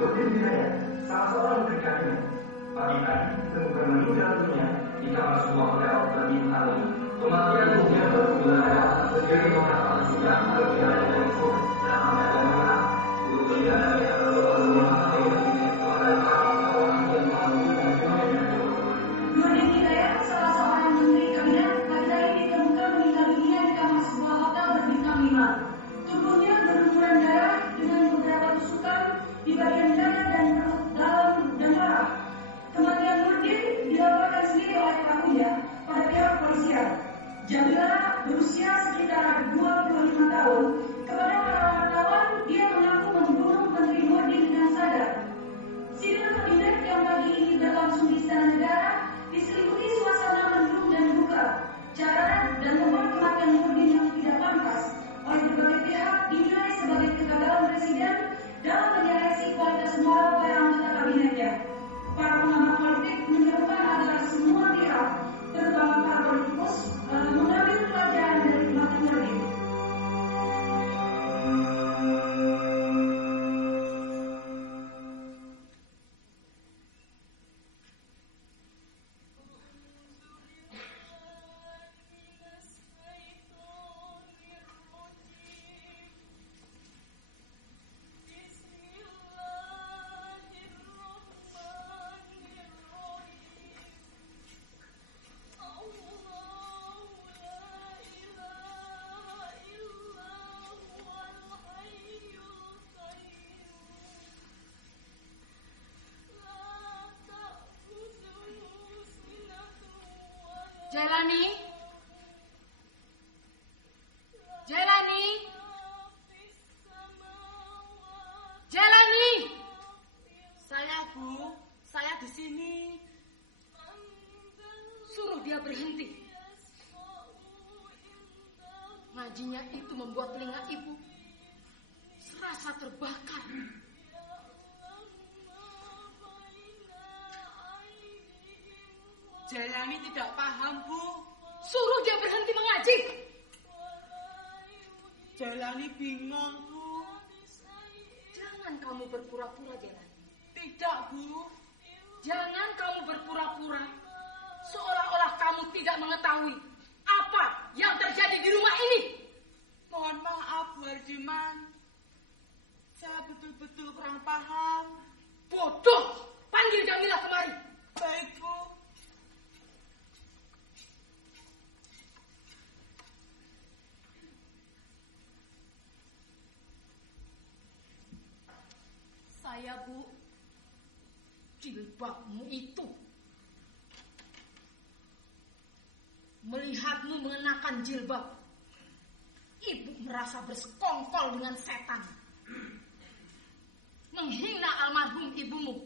Nurdin ditanya, salah seorang murid-muridnya, pagi-pagi ditemukan meninggal dunia di kamar sebuah hotel berbintang 5. Kematian ibunya berbeda berdiri beberapa sudah berbeda dengan itu dan amat mengenal. Guru pidana yang berdoa Nurdin Hidayat, salah seorang menteri kabinet, pagi-pagi ditemukan meninggal dunia di kamar sebuah hotel berbintang 5. Tubuhnya berlumuran darah dengan beberapa tusukan di bagian dada dan perut dalam dan parah. Kematian Nurdin dilaporkan sendiri oleh pelakunya pada pihak kepolisian. Jamila berusia sekitar 25 tahun. Kepada para wartawan, dia mengaku membunuh Menteri Nurdin dengan sadar. Sidang kabinet yang pagi ini berlangsung di Istana Negara diselimuti suasana mendung dan duka. Cara dan nomor kematian Nurdin yang tidak pantas oleh berbagai pihak dinilai sebagai kegagalan Presiden dalam menyeleksi kualitas moral para anggota kabinetnya. Para pengamat politik menyerukan agar semua pihak, terutama para politikus, mengambil pelajaran dari kematian Nurdin. Jailani? Jailani? Jailani? Saya, Bu. Saya di sini. Suruh dia berhenti. Ngajinya itu membuat telinga ibu serasa terbakar. Jailani tidak paham, Bu. Suruh dia berhenti mengaji. Jailani bingung, Bu. Jangan kamu berpura-pura, Jailani. Tidak, Bu. Jangan kamu berpura-pura seolah-olah kamu tidak mengetahui apa yang terjadi di rumah ini. Mohon maaf, Bu Arjuman. Saya betul-betul kurang paham. Bodoh! Panggil Jamila kemari. Baik, Bu. Saya, Bu, jilbabmu itu. Melihatmu mengenakan jilbab, ibu merasa bersekongkol dengan setan. Menghina almarhum ibumu.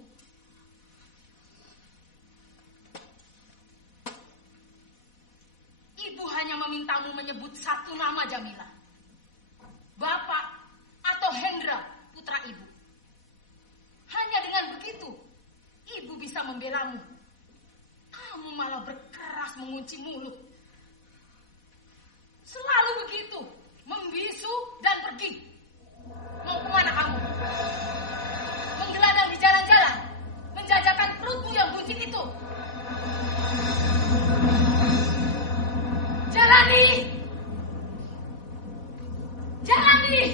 Ibu hanya memintamu menyebut satu nama, Jamila. Bapak atau Hendra, putra ibu. Hanya dengan begitu, ibu bisa membelamu. Kamu malah berkeras mengunci mulut. Selalu begitu, membisu dan pergi. Mau kemana kamu? Menggelandang di jalan-jalan, menjajakan perutmu yang buncit itu. Jalani! Jalani!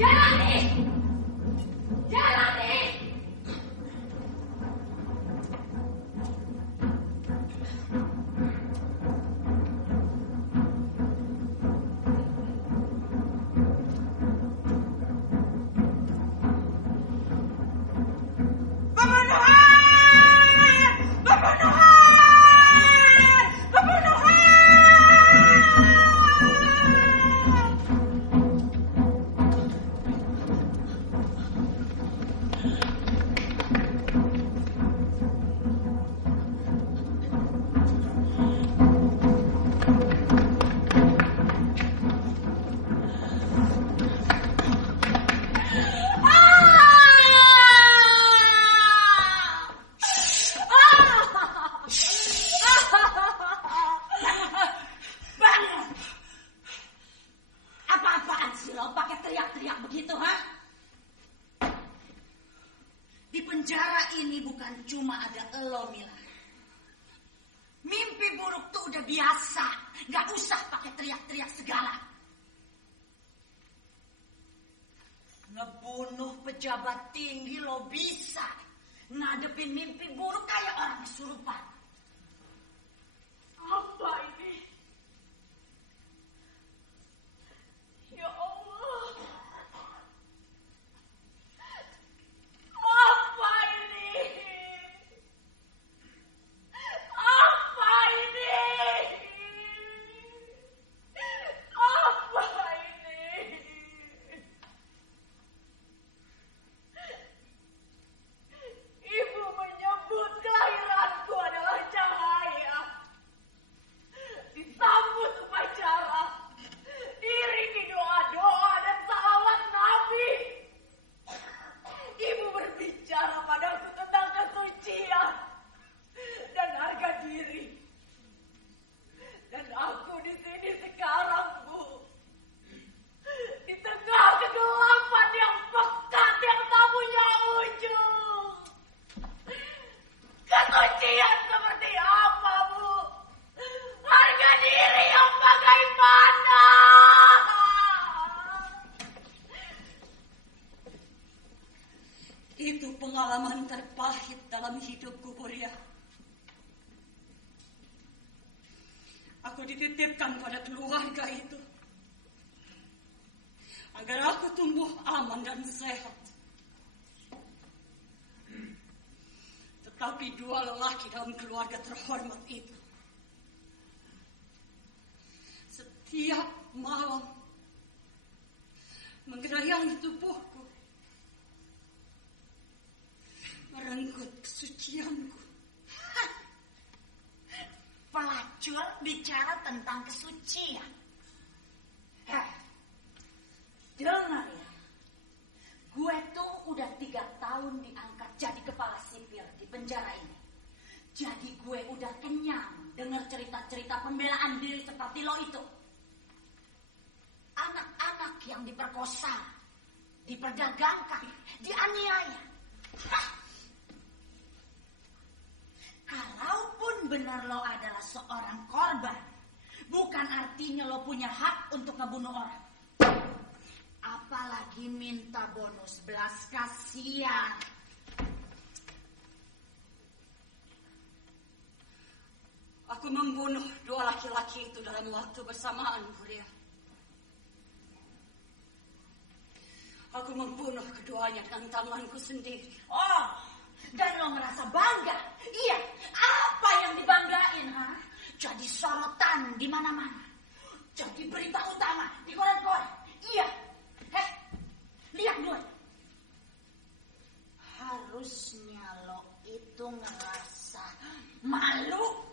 Jalani! Jalani! Pembunuhan! penjara ini bukan cuma ada elo, Mila. Mimpi buruk tuh udah biasa. Gak usah pakai teriak-teriak segala. Ngebunuh pejabat tinggi lo bisa. Ngadepin mimpi buruk kayak orang kesurupan. Apa ini? Ya Allah. Apa ini? Apa ini? Apa ini? Ibu menyebut kelahiranku adalah cahaya. Disambut upacara. Diiringi doa-doa dan salawat Nabi. Ibu berbicara padaku tentang kesucian dan harga diri. Dan aku di sini sekarang, Bu. Di tengah kegelapan yang pekat yang tak punya ujung. Kesucian seperti apa, Bu? Harga diri yang bagaimana? Itu pengalaman terpahit dalam hidupku, Korea. Aku dititipkan pada keluarga itu agar aku tumbuh aman dan sehat. Tetapi dua lelaki dalam keluarga terhormat itu setiap malam menggerayangi tubuhku, merenggut kesucianku. Pelacur bicara tentang kesucian. Dengar ya. Gue tuh udah 3 tahun diangkat jadi kepala sipir di penjara ini. Jadi gue udah kenyang dengar cerita-cerita pembelaan diri seperti lo itu. Anak-anak yang diperkosa, diperdagangkan, dianiaya. Kalaupun benar lo adalah seorang korban, bukan artinya lo punya hak untuk ngebunuh orang. Apalagi minta bonus belas kasihan. Aku membunuh 2 laki-laki itu dalam waktu bersamaan, Korea. Aku membunuh keduanya dengan tanganku sendiri. Oh, dan lo ngerasa bangga? Iya, apa yang dibanggain, ha? Jadi sorotan di mana-mana. Jadi berita utama di koran-koran. Iya. Lihat gue. Harusnya lo itu ngerasa malu.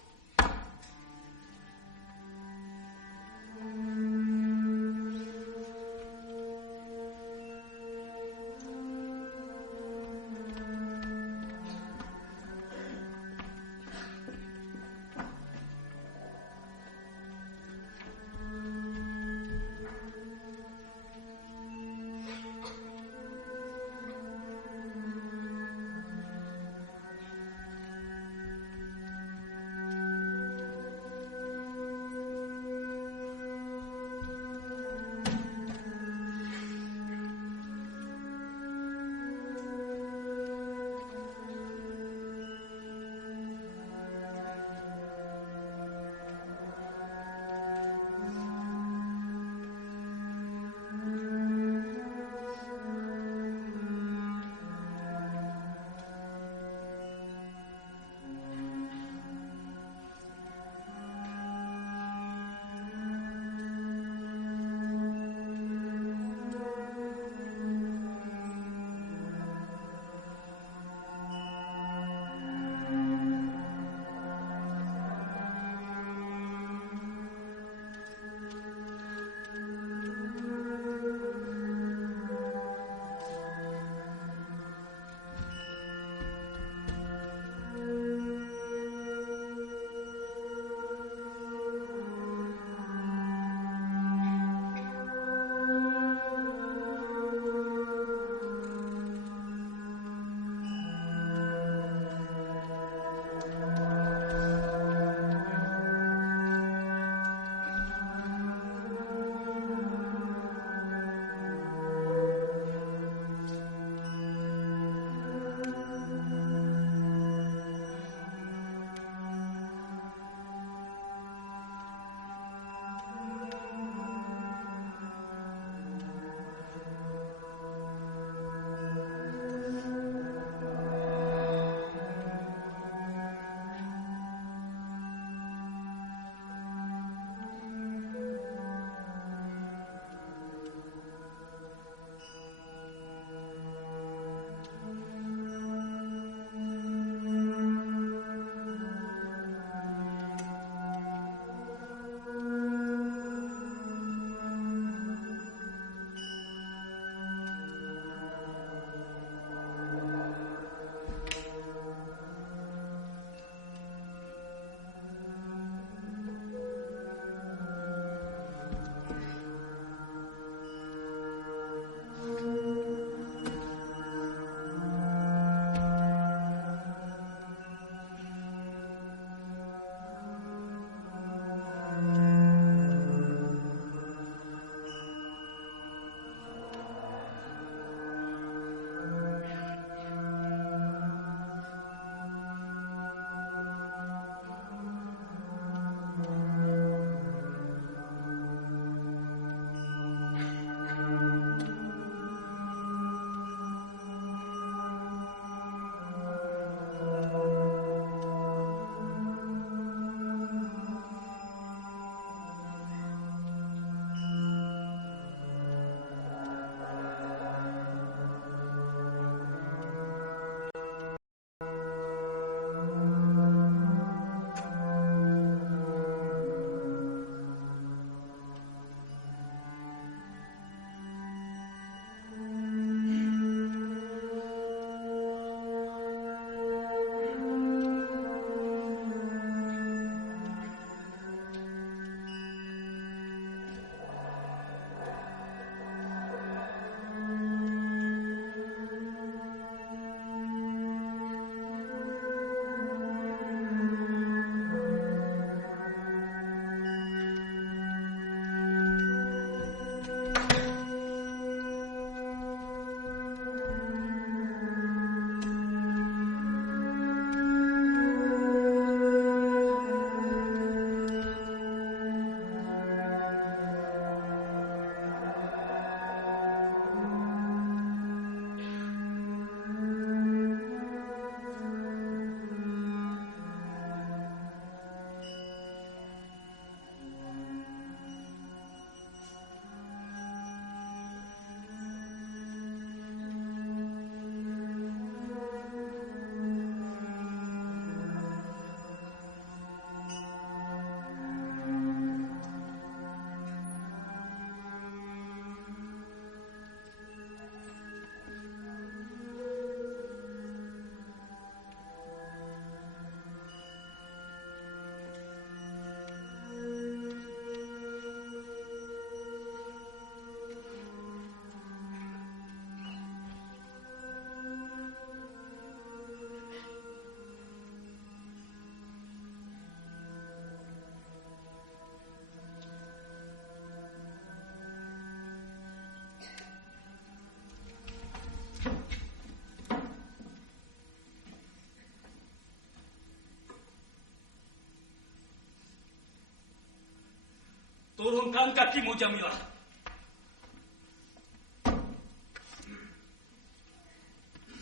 Turunkan kakimu, Jamilah.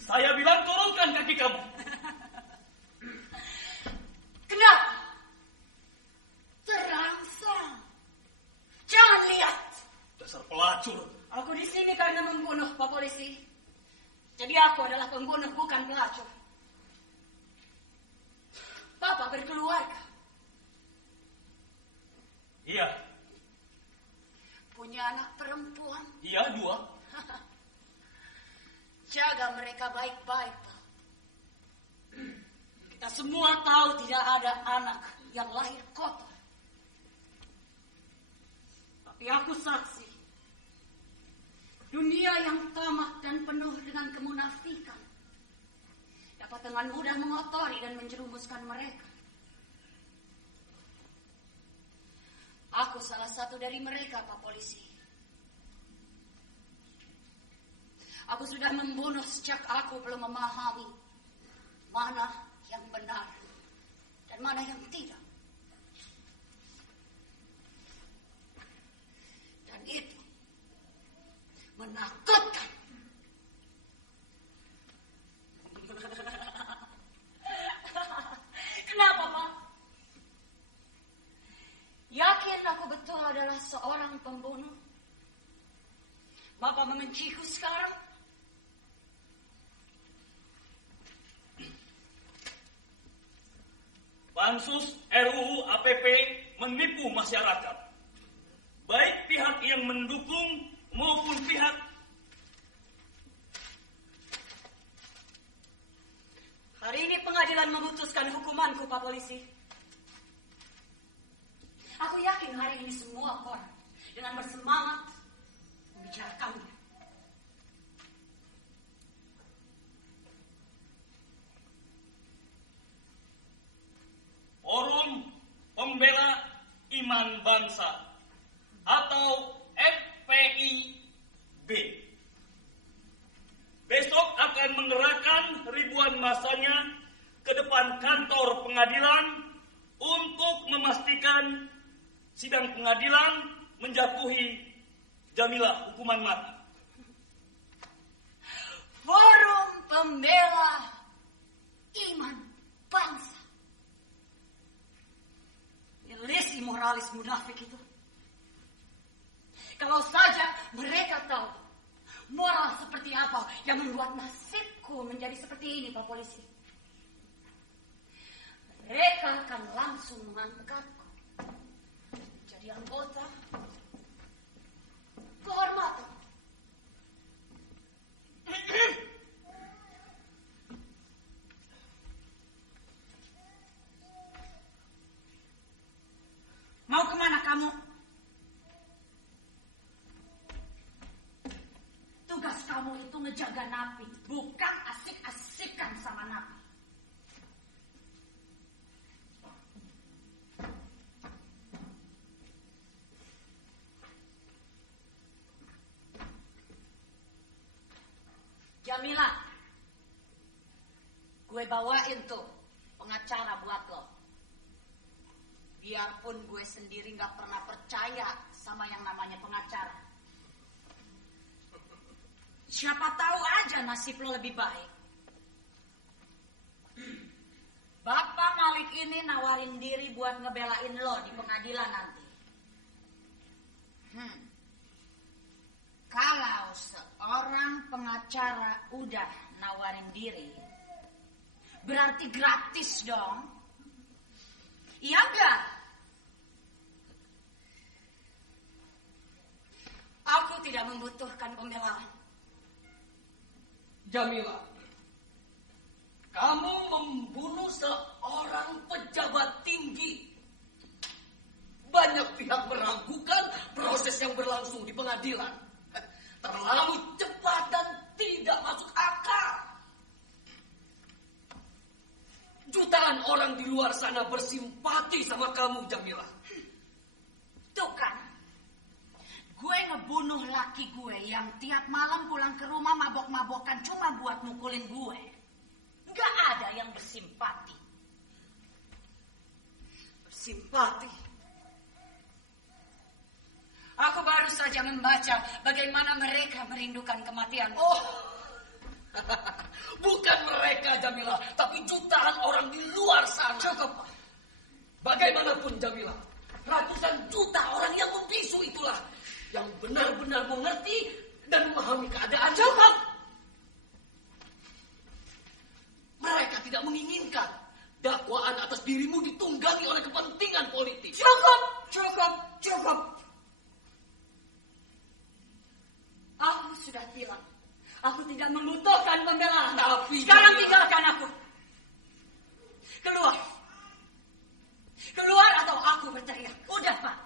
Saya bilang turunkan kaki kamu. Kenapa? Terangsang. Jangan lihat. Dasar pelacur. Aku di sini karena membunuh, Pak Polisi. Jadi aku adalah pembunuh, bukan pelacur. Bapak berkeluarga. Iya. Punya anak perempuan. Iya, 2. Jaga mereka baik-baik, Pak. Kita semua tahu tidak ada anak yang lahir kotor. Tapi aku saksi. Dunia yang tamak dan penuh dengan kemunafikan dapat dengan mudah mengotori dan menjerumuskan mereka. Aku salah satu dari mereka, Pak Polisi. Aku sudah membunuh sejak aku belum memahami mana yang benar dan mana yang tidak. Dan itu menakutkan. Kenapa, Pak? Yakin aku betul adalah seorang pembunuh? Bapak membenciku sekarang? Pansus RUU APP menipu masyarakat. Baik pihak yang mendukung maupun pihak Hari ini pengadilan memutuskan hukumanku, Pak Polisi. Aku yakin hari ini semua orang dengan bersemangat membicarakannya. Forum Pembela Iman Bangsa atau FPIB besok akan mengerahkan ribuan masanya ke depan kantor pengadilan untuk memastikan sidang pengadilan menjatuhi Jamilah hukuman mati. Forum Pembela Iman Bangsa. Lesi moralis munafik itu. Kalau saja mereka tahu moral seperti apa yang membuat nasibku menjadi seperti ini, Pak Polisi. Mereka akan langsung mengangkatku jadi anggota kehormatan. Mau kemana kamu? Tugas kamu itu ngejaga napi, bukan asik-asikan sama napi. Jamilah, gue bawain tuh pengacara buat lo. Biarpun gue sendiri gak pernah percaya sama yang namanya pengacara. Siapa tahu aja nasib lo lebih baik. Bapak Malik ini nawarin diri buat ngebelain lo di pengadilan nanti. Kalau seorang pengacara udah nawarin diri, berarti gratis dong. Iya enggak? Aku tidak membutuhkan pembelaan. Jamilah, kamu membunuh seorang pejabat tinggi. Banyak pihak meragukan proses yang berlangsung di pengadilan. Terlalu cepat dan tidak masuk akal. Jutaan orang di luar sana bersimpati sama kamu, Jamilah. Tuh kan, gue ngebunuh laki gue yang tiap malam pulang ke rumah mabok-mabokan cuma buat mukulin gue. Nggak ada yang bersimpati. Bersimpati? Aku baru saja membaca bagaimana mereka merindukan kematian. Oh, bukan mereka Jamila, tapi jutaan orang di luar sana. Cukup. Bagaimanapun Jamila, ratusan juta orang yang membisu itulah yang benar-benar mengerti dan memahami keadaan. Cukup. Mereka tidak menginginkan dakwaan atas dirimu ditunggangi oleh kepentingan politik. Cukup. Aku sudah bilang, aku tidak membutuhkan pembelaan. Tapi sekarang Jamila, tinggalkan aku. Keluar atau aku berteriak. Udah Pak,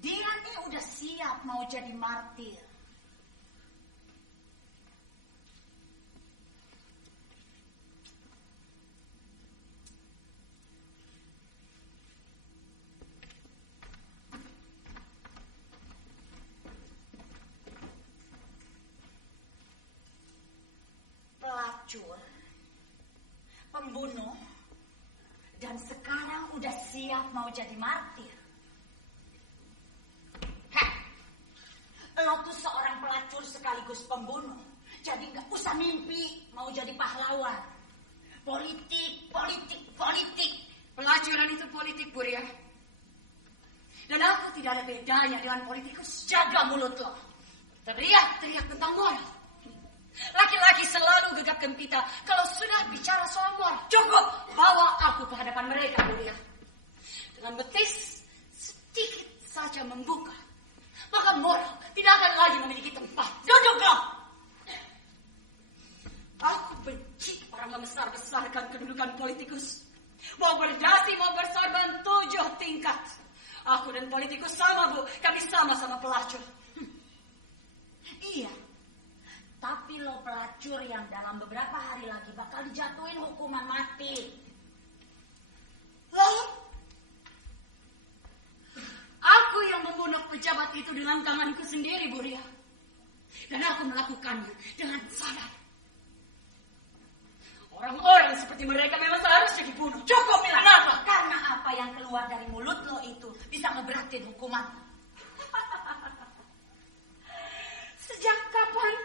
dia ini udah siap mau jadi martir. Pelacur, pembunuh, dan sekarang udah siap mau jadi martir. Heh, lo tuh seorang pelacur sekaligus pembunuh, jadi nggak usah mimpi mau jadi pahlawan. Politik. Pelacuran itu politik, Buria. Dan aku tidak ada bedanya dengan politikus. Jaga mulut lo. Teriak-teriak tentang moral. Laki-laki selalu gegap gempita kalau sudah bicara soal moral. Cukup, bawa aku ke hadapan mereka, Buria. Dengan betis sedikit saja membuka, maka moral tidak akan lagi memiliki tempat. Duduklah. Aku benci orang membesar-besarkan kedudukan politikus. Mau berdasi, mau bersorban 7 tingkat. Aku dan politikus sama, Bu. Kami sama-sama pelacur. Iya. Tapi lo pelacur yang dalam beberapa hari lagi bakal dijatuhin hukuman mati. Lalu, aku yang membunuh pejabat itu dengan tanganku sendiri, Buria. Dan aku melakukannya dengan sadar. Orang-orang seperti mereka memang seharusnya dibunuh. Cukup, Mila. Kenapa? Karena apa yang keluar dari mulut lo itu bisa ngeberatin hukuman. Sejak kapan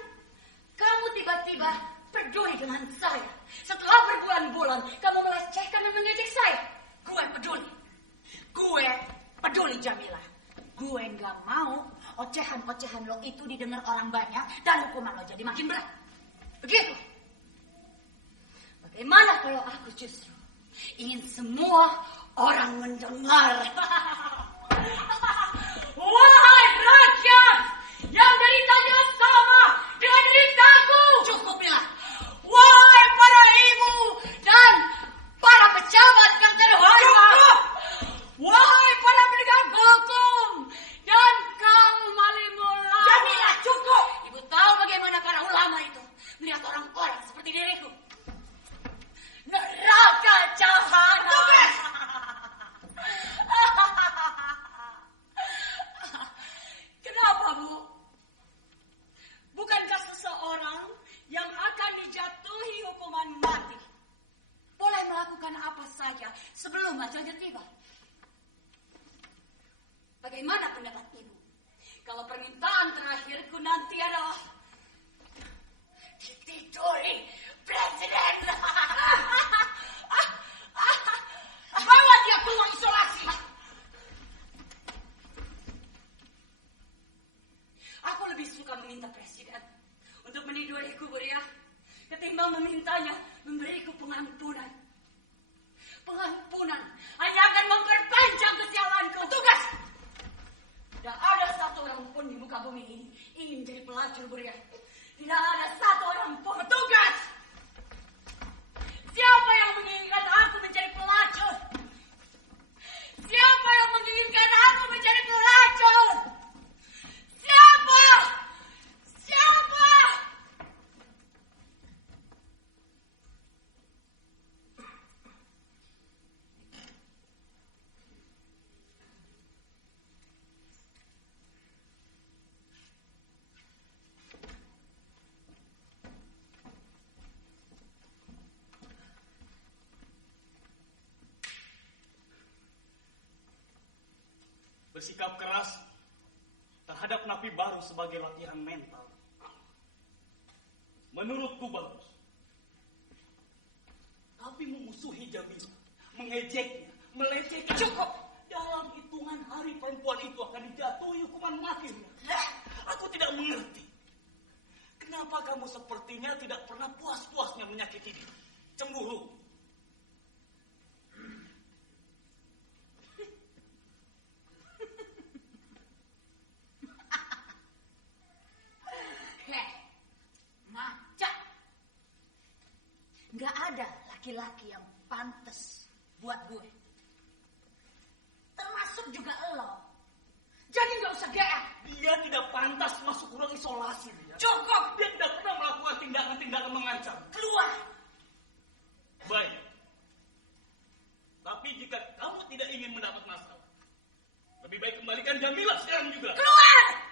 kamu tiba-tiba peduli dengan saya? Setelah berbulan-bulan kamu melecehkan dan mengejek saya. Gue peduli Jamila. Gue gak mau ocehan-ocehan lo itu didengar orang banyak dan hukuman lo jadi makin berat. Begitu. Bagaimana kalau aku justru ingin semua orang mendengar? Wahai rakyat yang deritanya sama dengan deritaku. Cukup, Mila. Wahai para ibu dan para pejabat yang terhormat. Wahai para penegak hukum dan kaum malimula. Jamila, cukup. Ibu tahu bagaimana para ulama itu melihat orang-orang seperti diriku. Neraka jahanam. Kenapa, Bu? Bukankah seseorang yang akan dijatuhi hukuman mati boleh melakukan apa saja sebelum ajalnya tiba? Bagaimana pendapat Ibu kalau permintaan terakhirku nanti adalah ditiduri presiden? Bawa dia keluar isolasi. Aku lebih suka meminta presiden untuk meniduriku, Buria, ketimbang memintanya memberiku pengampunan. Pengampunan hanya akan memperpanjang kesialanku. Tugas. Tidak ada satu orang pun di muka bumi ini ingin menjadi pelacur, Buria. Tidak ada satu orang pun. Tugas. Siapa yang menginginkan aku menjadi pelacur? Siapa yang menginginkan aku menjadi pelacur? Siapa? Bersikap keras terhadap napi baru sebagai latihan mental. Menurutku bagus. Tapi memusuhi Jamila, mengejeknya, melecehkan. Cukup. Dalam hitungan hari perempuan itu akan dijatuhi hukuman mati. Aku tidak mengerti. Kenapa kamu sepertinya tidak pernah puas-puasnya menyakiti dia? Cemburu. Macam. Nggak ada laki-laki yang pantas buat gue. Termasuk juga lo. Jadi nggak usah GR. Dia tidak pantas masuk ruang isolasi. Dia. Cukup. Dia tidak pernah melakukan tindakan-tindakan mengancam. Keluar. Baik. Tapi jika kamu tidak ingin mendapat masalah, lebih baik kembalikan Jamila sekarang juga. Keluar.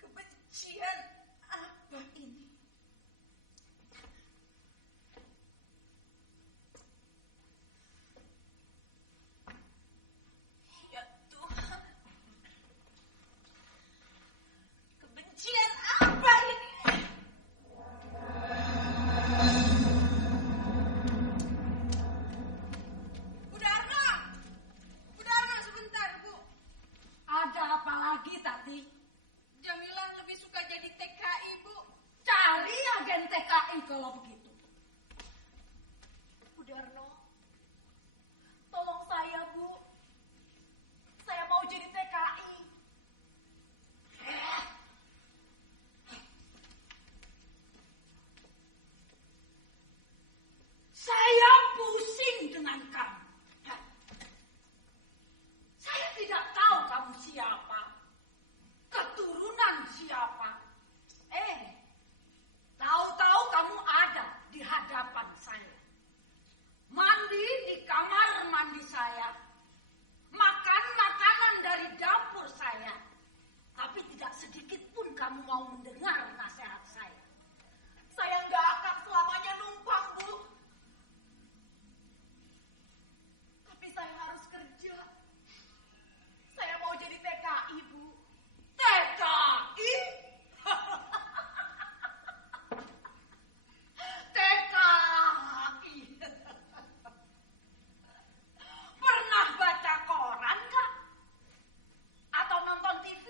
Kebencian apa ini? Ya Tuhan. Kebencian apa ini? Bu Darno sebentar, Bu. Ada apa lagi tadi? Jamila lebih suka jadi TKI, Bu. Cari agen TKI kalau begitu. Bu Darno, tolong saya, Bu. Saya mau jadi TKI. Saya pusing dengan kamu. Saya tidak tahu kamu siapa. Keturunan siapa. Tahu-tahu kamu ada di hadapan saya. Mandi di kamar mandi saya. Makan makanan dari dapur saya. Tapi tidak sedikit pun kamu mau mendengar nasihat saya. Saya nggak akan selamanya numpang, Bu. Tapi saya harus kerja. Saya mau jadi TKI, Bu. TKI? TKI. Pernah baca koran nggak? Atau nonton TV?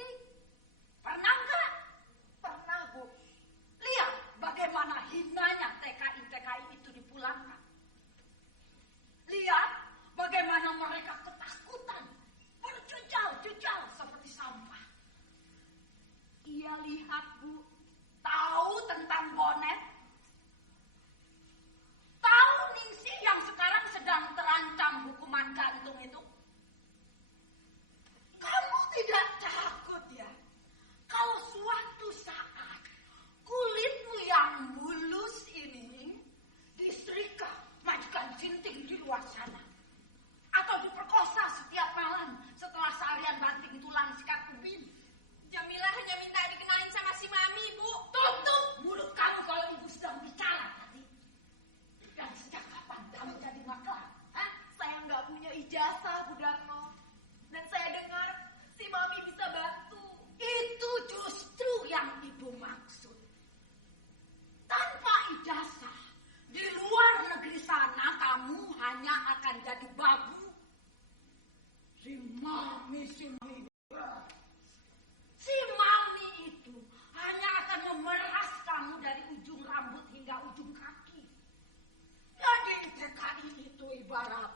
Pernah nggak? Pernah, Bu. Lihat bagaimana hinanya TKI-TKI itu dipulangkan. Lihat bagaimana mereka ketakutan, berjejal-jejal seperti sampah. Iya lihat, Bu. Tahu tentang Bonet? Tahu Ningsih yang sekarang sedang terancam hukuman gantung itu? Kamu tidak takut ya? Kalau suatu saat kulitmu yang mulus ini disetrika majikan Sinting di luar sana. Atau diperkosa setiap malam setelah seharian banting tulang sikat ubin. Jamila hanya minta dikenalin sama si Mami, Bu. Tutup mulut kamu kalau ibu sedang bicara tadi. Dan sejak kapan kamu jadi maklar? Hah? Saya nggak punya ijazah, Bu Darno. Dan saya dengar si Mami bisa bantu. Itu justru yang ibu maksud. Tanpa ijazah, di luar negeri sana kamu hanya akan jadi babu. Si Mami itu hanya akan memeras kamu dari ujung rambut hingga ujung kaki. Jadi TKI itu ibarat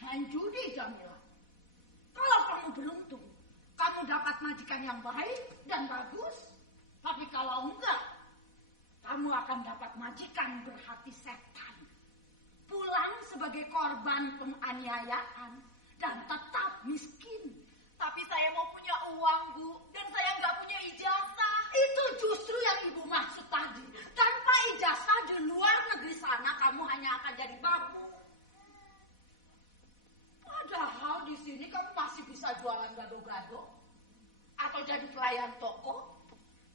main judi, Jamila. Kalau kamu beruntung, kamu dapat majikan yang baik dan bagus. Tapi kalau enggak, kamu akan dapat majikan berhati setan. Pulang sebagai korban penganiayaan dan tetap miskin. Tapi saya mau punya uang, Bu. Dan saya nggak punya ijazah. Itu justru yang ibu maksud tadi. Tanpa ijazah bisa jualan gado-gado atau jadi pelayan toko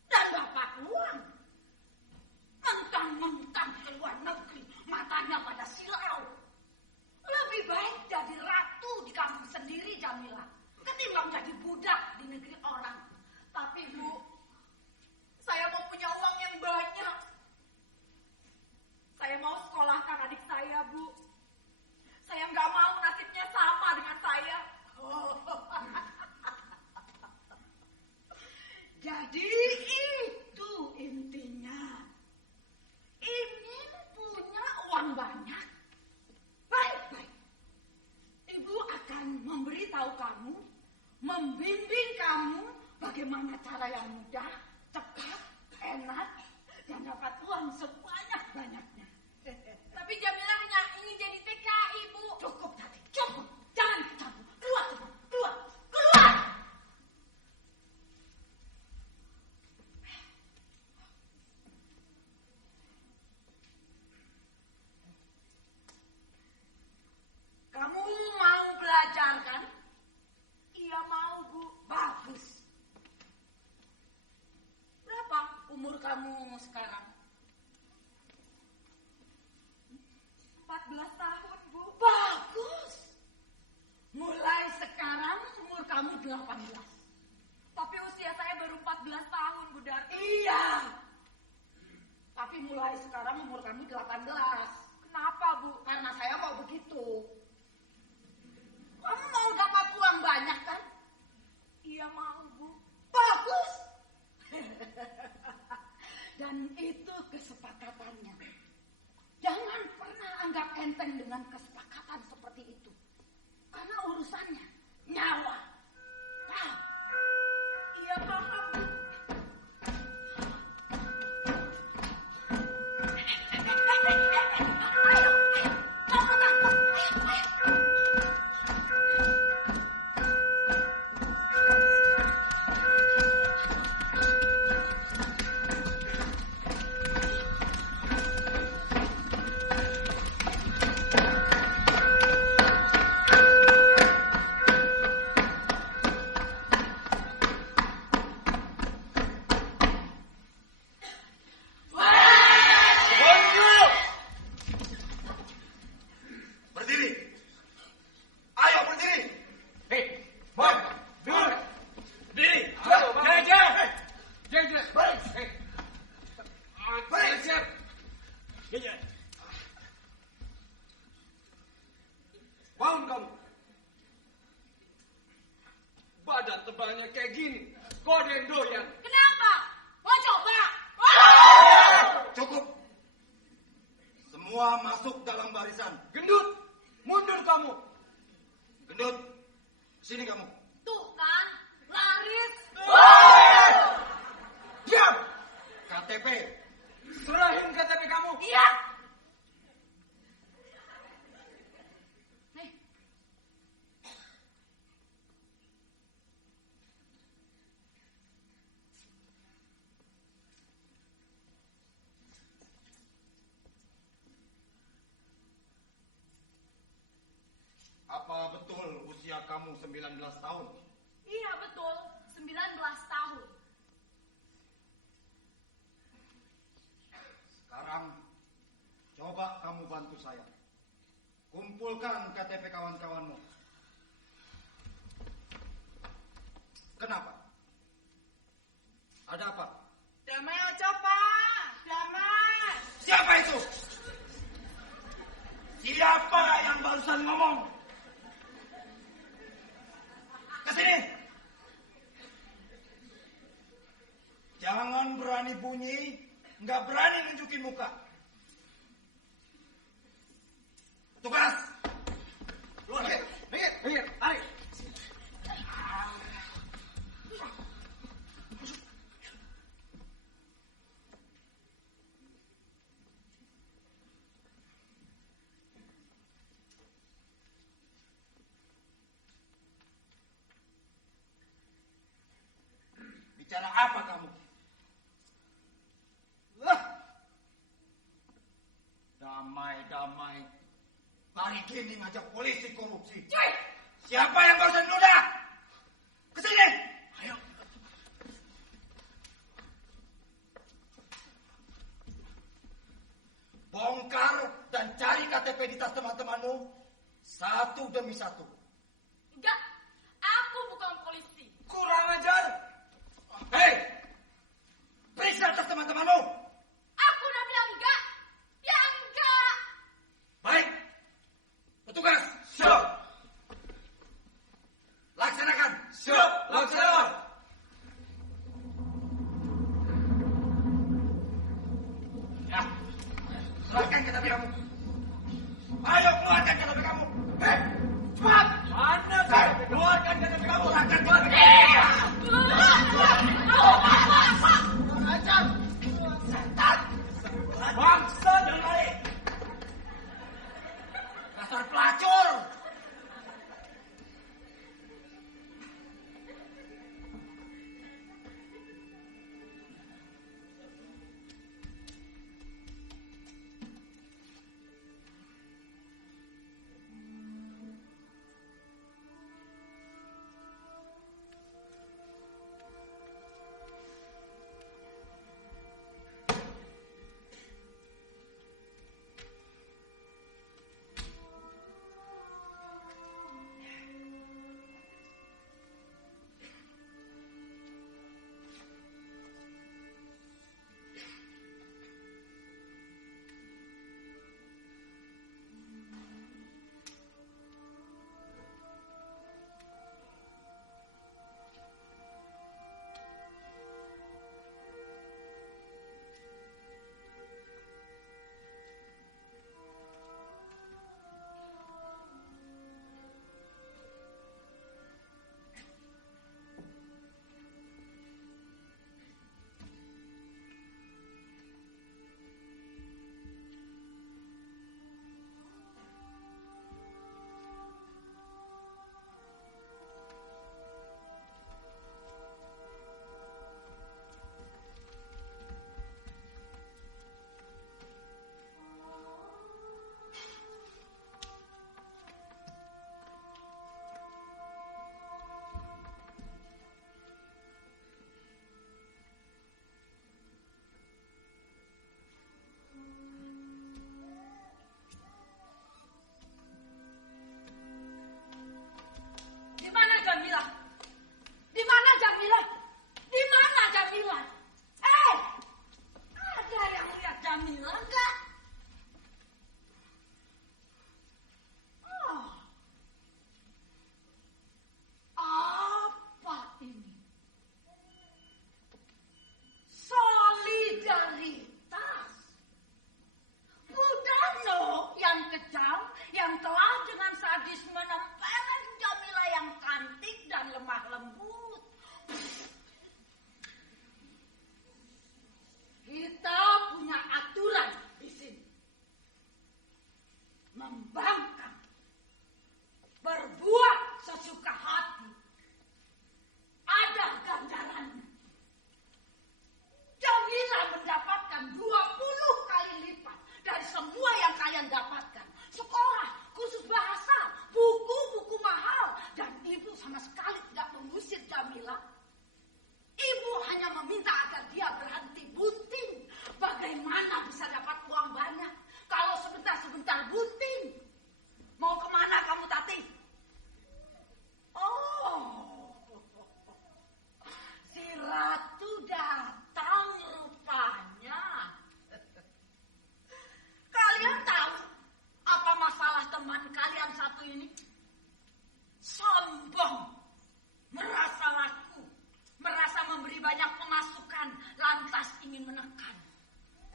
dan dapat uang. Mentang-mentang ke luar negeri, matanya pada silau. Lebih baik jadi ratu di kampung sendiri, Jamila, ketimbang jadi budak di negeri orang. Tapi Bu, saya mau punya uang yang banyak. Saya mau sekolahkan adik saya, Bu. Saya nggak mau nasibnya sama dengan saya. Jadi itu intinya. Ingin punya uang banyak. Baik-baik. Ibu akan memberitahu kamu, membimbing kamu bagaimana cara yang mudah, cepat, enak, dan dapat uang sebanyak-banyaknya. Tapi Jamila hanya ingin jadi TKI, Bu. Cukup tadi, cukup. Jangan kecampur. Keluar, keluar, keluar. Kamu mau belajar kan? Iya mau, Bu. Bagus. Berapa umur kamu sekarang? 14 tahun, Bu. Bagus. Mulai sekarang umur kamu 18. Tapi usia saya baru 14 tahun, Bu Darti. Iya. Tapi mulai sekarang umur kamu 18. Kenapa, Bu? Karena saya mau begitu. Kamu mau dapat uang banyak kan? Iya mau, Bu. Bagus. Dan itu kesepakatannya. Jangan pernah anggap enteng dengan kesepakatan seperti itu. Karena urusannya nyawa. Paham? Iya paham, Bu. Ayo, kamu tangkap. Ayo. Berdiri. Ayo berdiri. Hei, boy. Berdiri. Jangan. Balik. Balik. Siap. Bangun kamu. Badan tebalnya kayak gini. Kok ada yang doyan? Kenapa? Mau coba? Cukup. Semua masuk dalam barisan. Gendut, mundur kamu. Gendut. Sini kamu. Tuh kan, laris. Diam. KTP. Serahin KTP kamu. Iya. Nih. Apa betul usia kamu 19 tahun? Iya betul, 19 tahun. Sekarang coba kamu bantu saya. Kumpulkan KTP kawan-kawanmu. Kenapa? Ada apa? Damai ojo, Pak. Damai. Siapa itu? Siapa yang barusan ngomong? Kesini. Jangan berani bunyi, nggak berani nunjukin muka. Tugas. Luar. Minggir, tarik. Bicara apa kamu? Damai. Hari gini ngajak polisi korupsi. Cuy, Siapa yang barusan nudah? satu demi satu. Enggak, aku bukan polisi. Kurang ajar. Hei, periksa atas teman-temanmu. Aku udah bilang enggak. Ya enggak. Baik, petugas, siap. Laksanakan. Siap, laksanakan. Ya, serahkan kitabnya kamu. Ayo keluarkan kitabnya kamu. Hei, cepat. Mana saya? Keluarkan kitabnya kamu. Serahkan kitabnya kamu. Ajar. Setan. Bangsa dan lain. Dasar pelacur.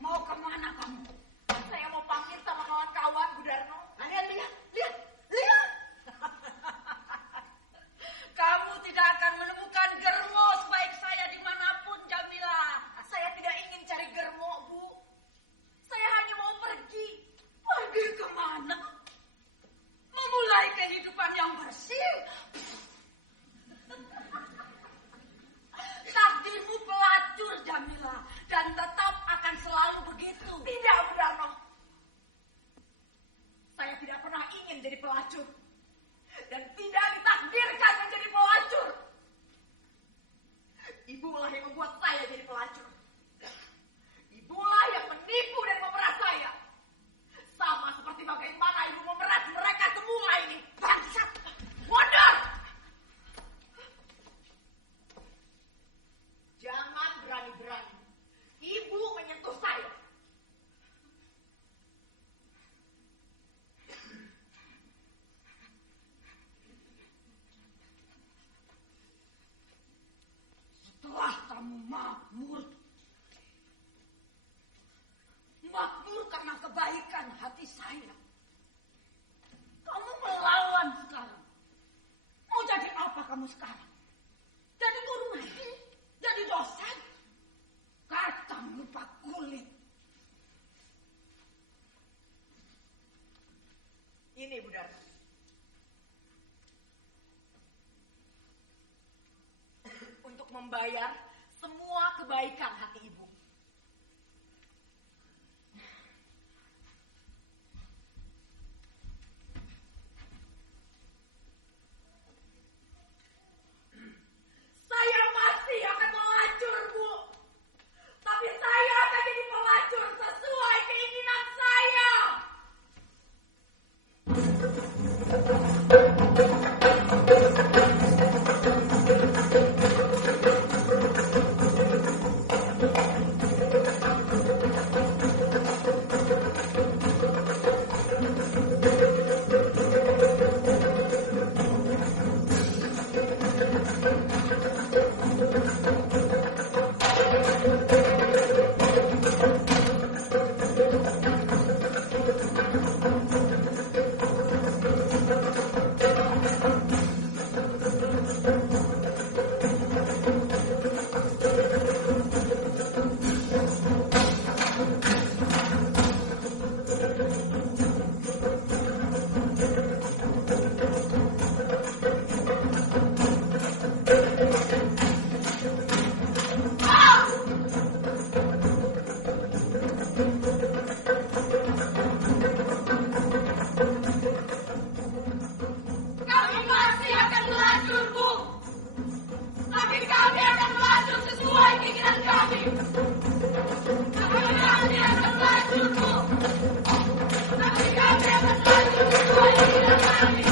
Mau kemana kamu? Saya mau panggil sama kawan-kawan, Bu Darmi. kebaikan hati saya. Kamu melawan sekarang. Mau jadi apa kamu sekarang? Jadi guru ngaji? Jadi dosen? Kacang lupa kulit. Ini Bu Darno. Untuk membayar semua kebaikan hati Ibu. Saya pasti akan melacur, Bu. Tapi saya akan jadi pelacur sesuai keinginan saya. Kami masih akan melacur, Bu. Tapi kami akan melacur sesuai keinginan kami. Kami masih akan melacur, Bu. Tapi kami akan melacur sesuai keinginan kami.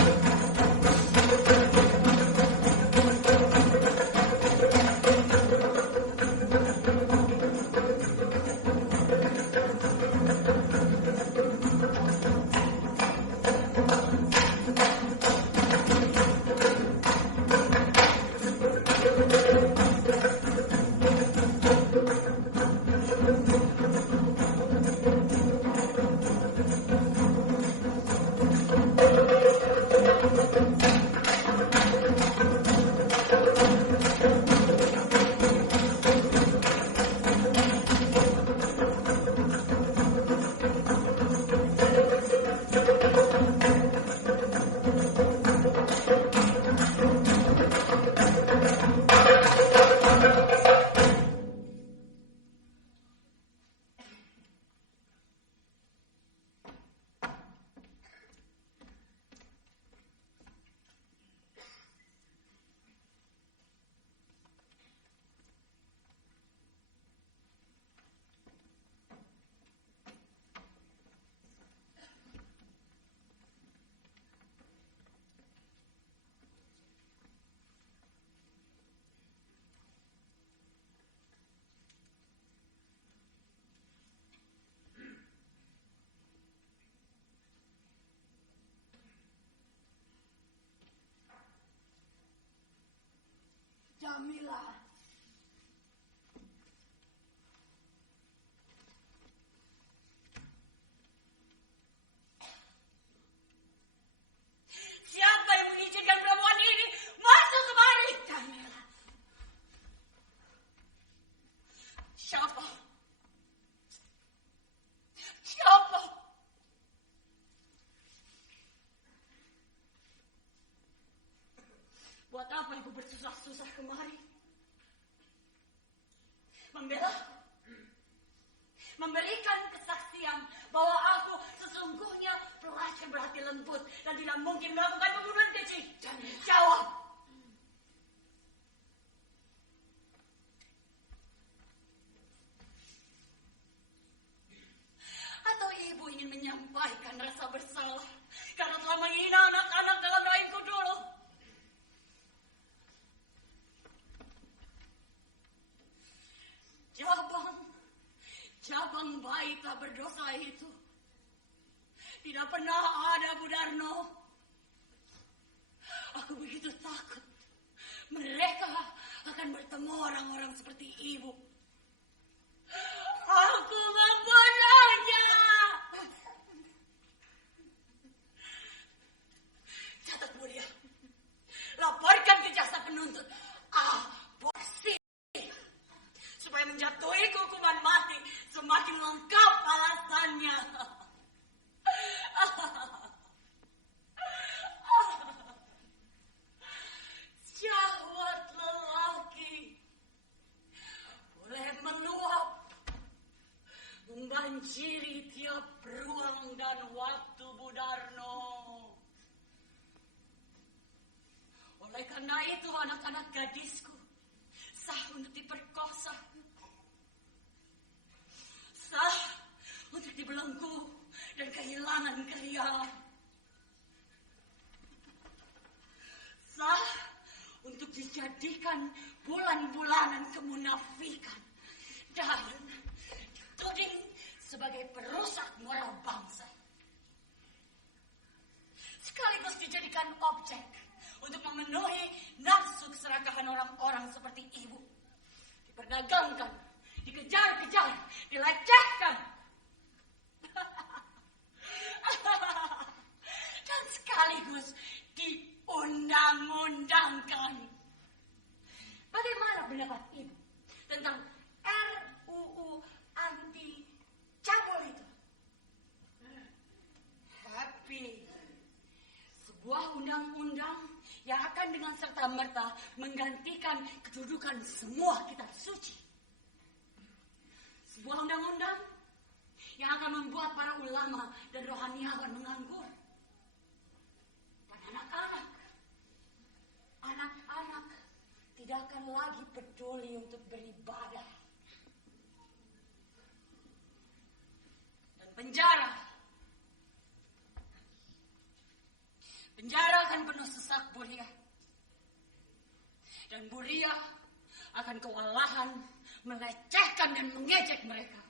Jamila. Siapa yang mengizinkan perempuan ini masuk kemari? Jamila. Siapa? Siapa? Buat apa ibu bersusah-susah kemari? Membela aku. Memberikan kesaksian bahwa aku sesungguhnya pelacur berhati lembut dan tidak mungkin melakukan pembunuhan keji. Jawab. Atau ibu ingin menyampaikan rasa bersalah karena telah menghina anak-anak dalam rahimku dulu? Cabang bayi tak berdosa itu tidak pernah ada, Bu Darno. Aku begitu takut mereka akan bertemu orang-orang seperti ibu. Aku membunuhnya. menuntut aborsi supaya menjatuhi hukuman mati semakin lengkap alasannya. Syahwat lelaki boleh meluap, membanjiri tiap ruang dan waktu, Budarno. Oleh karena itu anak-anak gadisku sah untuk diperkosa, sah untuk dibelenggu dan kehilangan keriaan, sah untuk dijadikan bulan-bulanan kemunafikan dan dituding sebagai perusak moral bangsa, sekaligus dijadikan objek untuk memenuhi nafsu keserakahan orang-orang seperti ibu, diperdagangkan, dikejar-kejar, dilecehkan, dan sekaligus diundang-undangkan. Bagaimana pendapat ibu tentang RUU anti cabul itu? Happy. Sebuah undang-undang yang akan dengan serta-merta menggantikan kedudukan semua kitab suci. Sebuah undang-undang yang akan membuat para ulama dan rohaniawan menganggur. Dan anak-anak tidak akan lagi peduli untuk beribadah. Dan penjara akan penuh sesak Buria. Dan Buria akan kewalahan melecehkan dan mengejek mereka.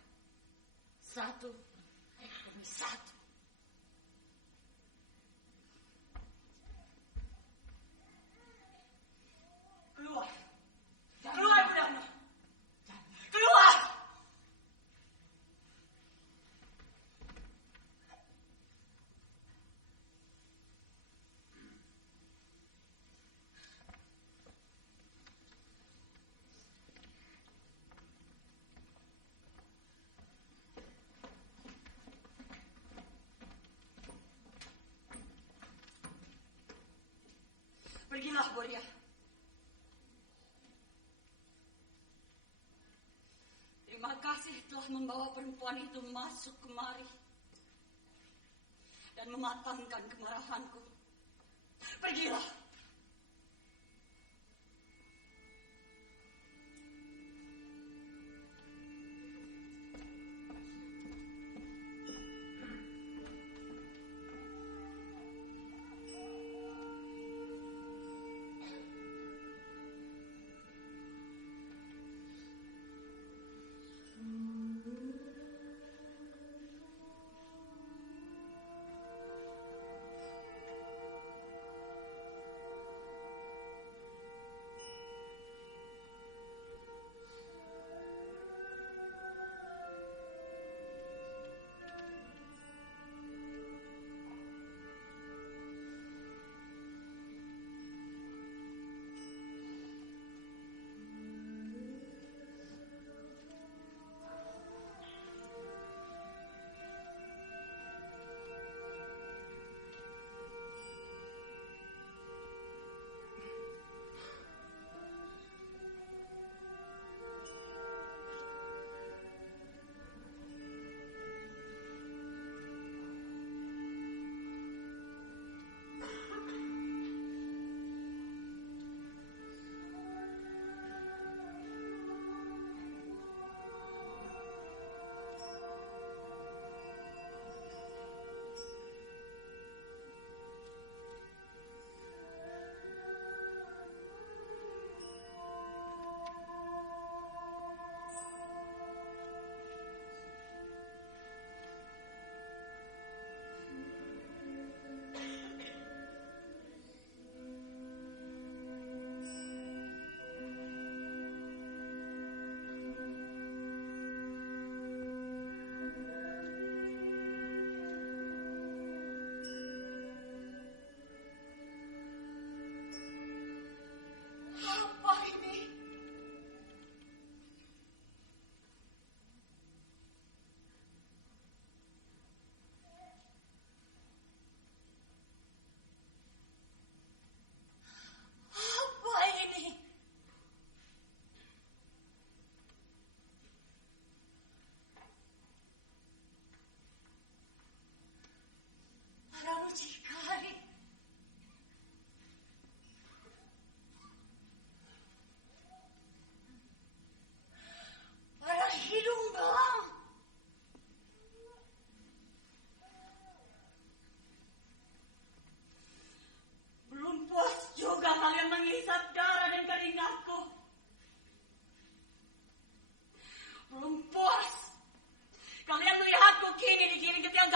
Satu demi satu. Keluar. Keluar, Budarno. Keluar. Pergilah, Buria. Terima kasih telah membawa perempuan itu masuk kemari dan mematangkan kemarahanku. Pergilah.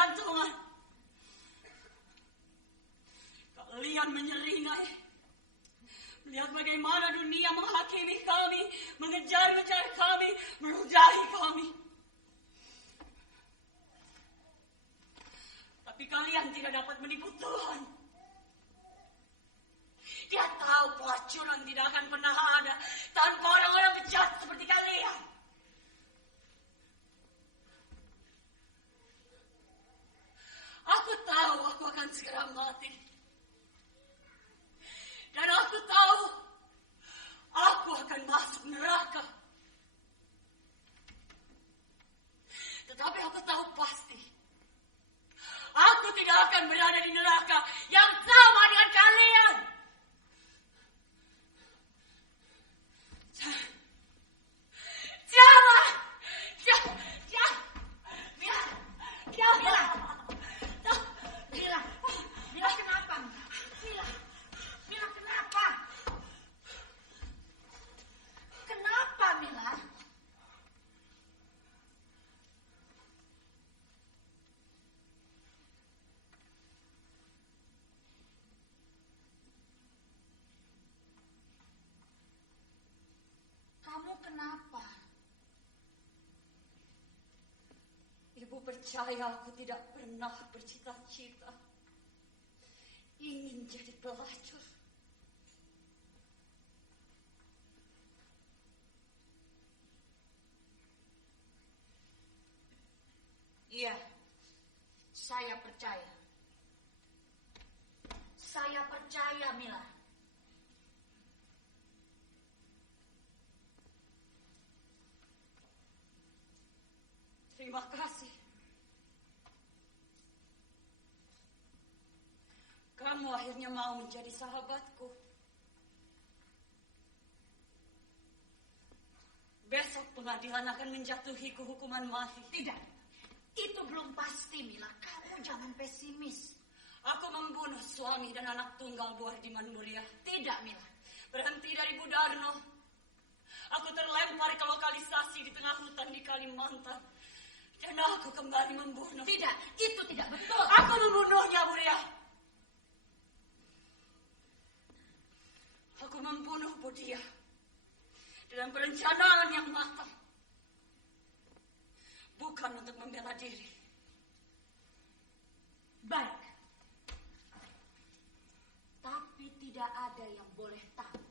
jantungan. Kalian menyeringai. Melihat bagaimana dunia menghakimi kami, mengejar-ngejar kami, meludahi kami. Tapi kalian tidak dapat menipu Tuhan. Dia tahu pelacuran tidak akan pernah ada tanpa orang-orang bejat seperti kalian. Aku tahu aku akan segera mati. Dan aku tahu aku akan masuk neraka. Tetapi aku tahu pasti aku tidak akan berada di neraka yang sama dengan kalian. Jangan. Mila, kenapa? Mila, kenapa? Kenapa, Mila? Kamu kenapa? Ibu percaya aku tidak pernah bercita-cita ingin jadi pelacur. Iya, saya percaya. Saya percaya, Mila. Terima kasih. Kamu akhirnya mau menjadi sahabatku. Besok pengadilan akan menjatuhiku hukuman mati. Tidak, itu belum pasti, Mila. Kamu jangan pesimis. Aku membunuh suami dan anak tunggal Bu Hardiman Mulia. Tidak, Mila. Berhenti dari Bu Darno. Aku terlempar ke lokalisasi di tengah hutan di Kalimantan. Dan aku kembali membunuh. Tidak, itu tidak betul. Aku membunuhnya, Mulia. Aku membunuh Budia dalam perencanaan yang matang. Bukan untuk membela diri. Baik. Tapi tidak ada yang boleh tahu.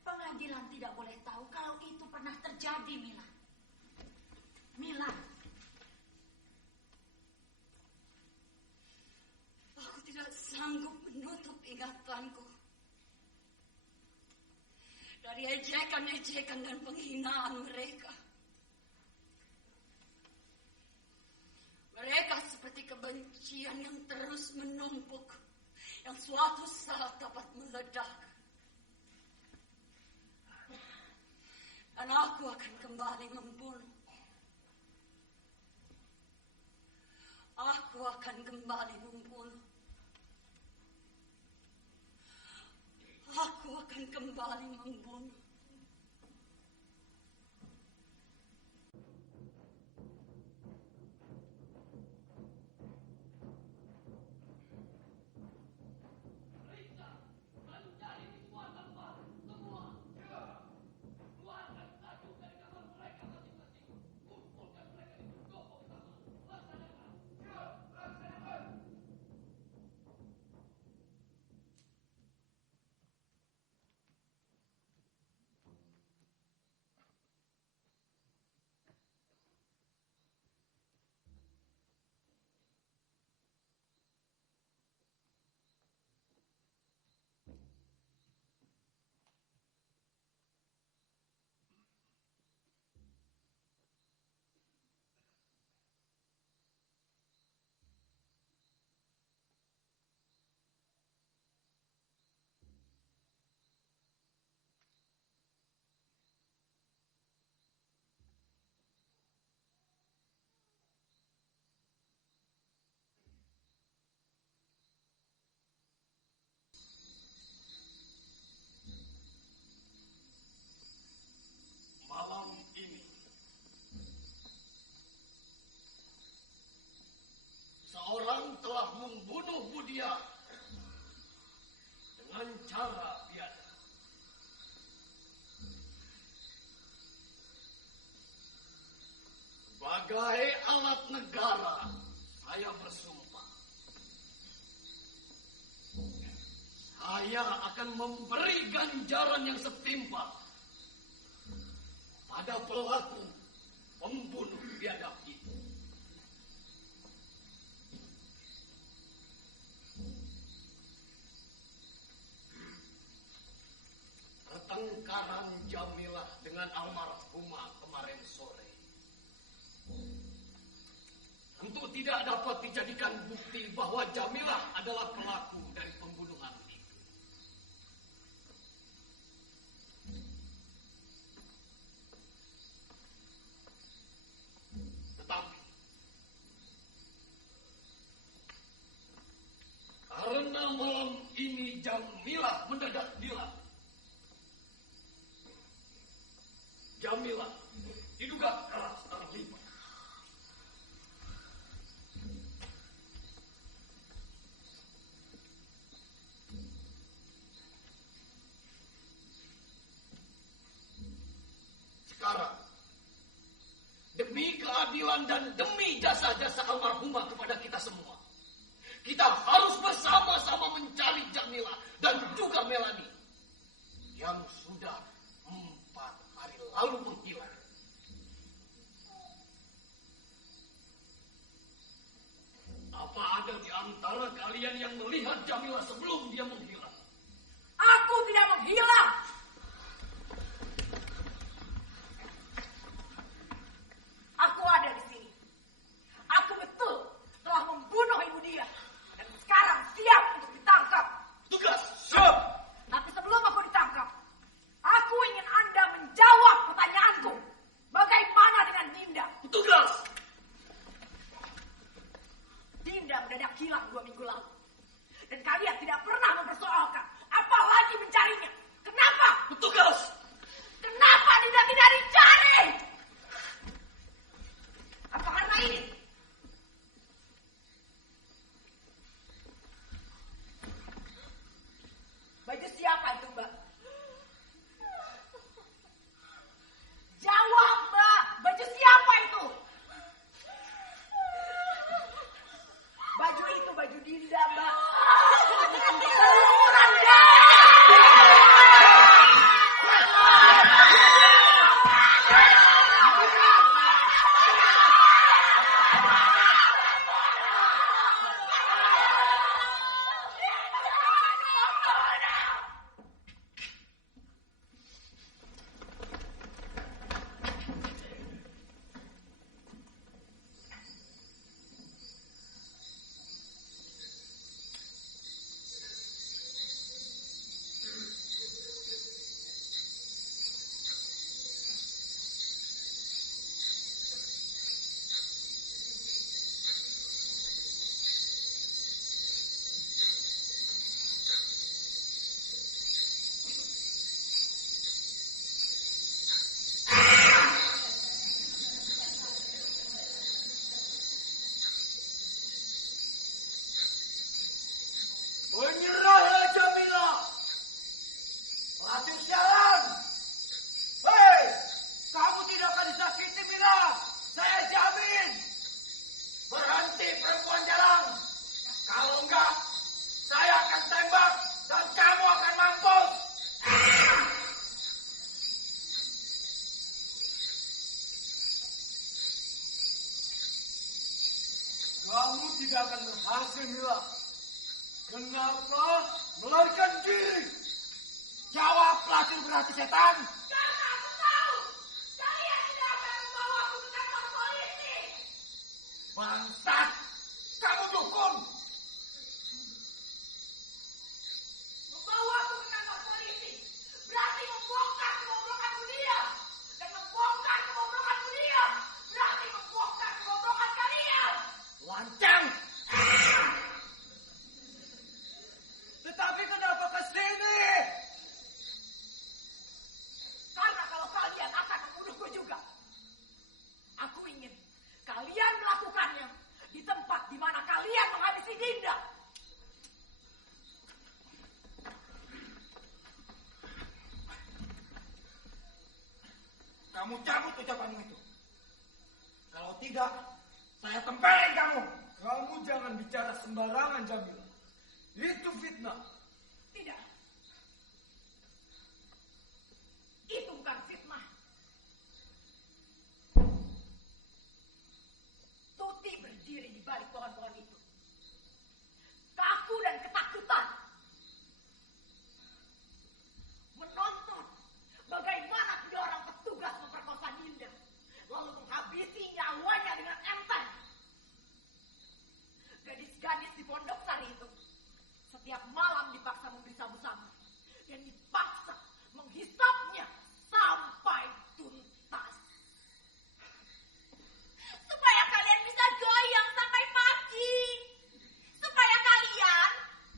Pengadilan tidak boleh tahu kalau itu pernah terjadi, Mila. Mila. Aku tidak sanggup menutup ingatanku dari ejekan-ejekan dan penghinaan mereka. Mereka seperti kebencian yang terus menumpuk, yang suatu saat dapat meledak. Dan aku akan kembali membunuh. Aku akan kembali membunuh. Aku akan kembali membunuh. Sebagai alat negara, saya bersumpah. Saya akan memberi ganjaran yang setimpal pada pelaku pembunuh biadab itu. Pertengkaran Jamilah dengan almarhumah kemarin sore tentu tidak dapat dijadikan bukti bahwa Jamilah adalah pelaku dari pembunuhan itu. Tetapi karena malam ini Jamilah mendadak hilang, Jamilah diduga keras terlibat. Sekarang, demi keadilan dan demi jasa-jasa almarhumah kepada kita semua, kita harus bersama-sama mencari Jamilah dan juga Melani yang sudah 4 hari lalu menghilang. Apa ada di antara kalian yang melihat Jamilah sebelum dia menghilang? Aku tidak menghilang. Aku ada di sini. Aku betul telah membunuh ibu dia. Dan sekarang siap untuk ditangkap. Tugas, siap. Tapi sebelum aku ditangkap, aku ingin Anda menjawab pertanyaanku. Bagaimana dengan Dinda? Tugas. Dinda mendadak hilang 2 minggu lalu. Dan kalian tidak pernah mempersoalkan, apalagi mencarinya. Kenapa? Tugas. Kenapa Dinda tidak dicari? Apa karena ini? Baju siapa itu, Mbak? Jawab, Mbak. Baju siapa itu? Baju itu baju Dinda, Mbak. Keluyuran, Mbak. Menyerahlah Jamilah. Ratu sialan. Hei, kamu tidak akan disakiti, Mila. Saya jamin. Berhenti perempuan jarang. Kalau enggak, saya akan tembak dan kamu akan mampus. Kamu tidak akan berhasil, Mila. Kenapa melarikan diri? Jawablah, berarti setan. Karena aku tahu kalian tidak akan membawa aku ke kantor polisi. Bangsat, kamu dukun. Membawa aku ke kantor polisi berarti membongkar kebobrokanmu dia. Dan membongkar kebobrokanmu dia berarti membongkar kebobrokan kalian. Lancang. Tetapi kenapa ke sini? Karena kalau kalian akan membunuhku juga. Aku ingin kalian melakukannya di tempat di mana kalian menghabisi Dinda. Kamu cabut ucapanmu itu. Kalau tidak, saya tempelin kamu. Kamu jangan bicara sembarangan, Jamila. Itu fitnah. Tidak. Itu bukan fitnah. Tuti berdiri di balik pohon-pohon itu. Kaku dan ketakutan. Menonton bagaimana tiga orang petugas memperkosa Dinda. Lalu menghabisi nyawanya dengan enteng. Gadis-gadis di Pondok Sari itu setiap malam dipaksa membeli sabu-sabu dan dipaksa menghisapnya sampai tuntas. Supaya kalian bisa goyang sampai pagi. Supaya kalian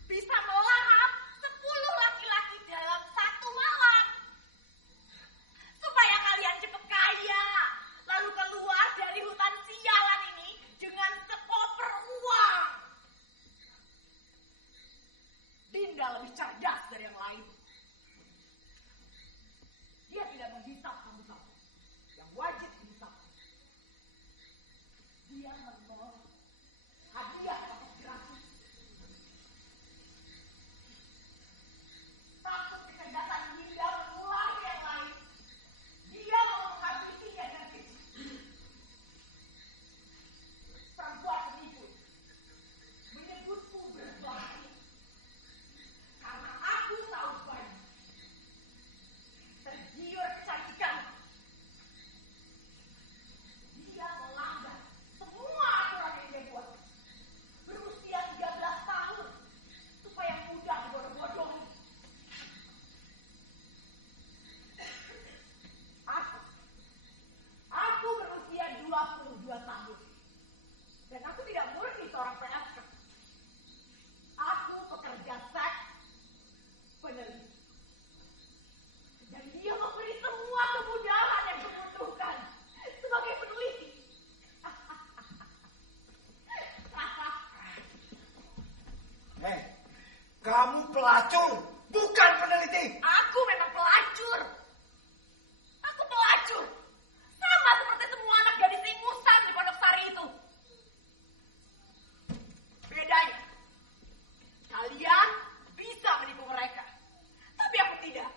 bisa melahap 10 laki-laki dalam satu malam. Supaya kalian cepat kaya, lalu keluar dari hutan sialan ini dengan sekoper uang. Dinda lebih cerdas dari yang lain. Dia tidak menghisap sabu-sabu yang wajib dihisap. Dia menolak hadiah atau gratis. Takut kecerdasan Dinda mengulangi yang lain. Dia mau menghabisinya dengan kecil. Perempuan penipu menyebutku berbahaya. Karena aku tahu banyak. Tergiur kecantikan. Dia melanggar semua aturan yang dia buat. Berusia 13 tahun. Supaya mudah dibodoh-bodohi. Aku berusia 22 tahun. Dan aku tidak murni seorang PSK. Aku pekerja seks peneliti. Dan dia memberi semua kemudahan yang kubutuhkan sebagai peneliti. Kamu pelacur, bukan peneliti. Aku memang pelacur. Aku pelacur. Sama seperti semua anak gadis ingusan di Pondok Sari itu. Bedanya, kalian bisa menipu mereka. Tapi aku tidak.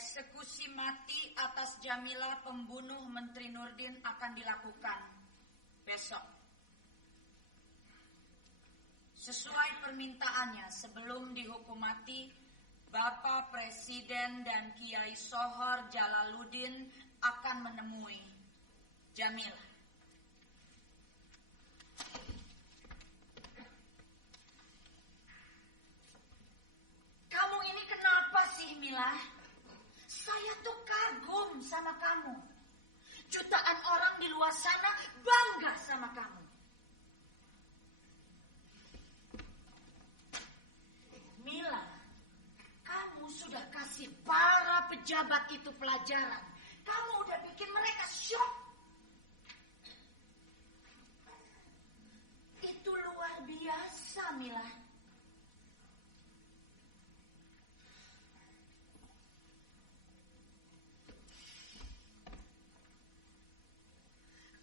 Eksekusi mati atas Jamila pembunuh Menteri Nurdin akan dilakukan besok. Sesuai permintaannya, sebelum dihukum mati, Bapak Presiden dan Kiai Sohor Jalaluddin akan menemui Jamila. Kamu ini kenapa sih, Mila? Saya tuh kagum sama kamu. Jutaan orang di luar sana bangga sama kamu. Mila, kamu sudah kasih para pejabat itu pelajaran. Kamu udah bikin mereka syok. Itu luar biasa, Mila.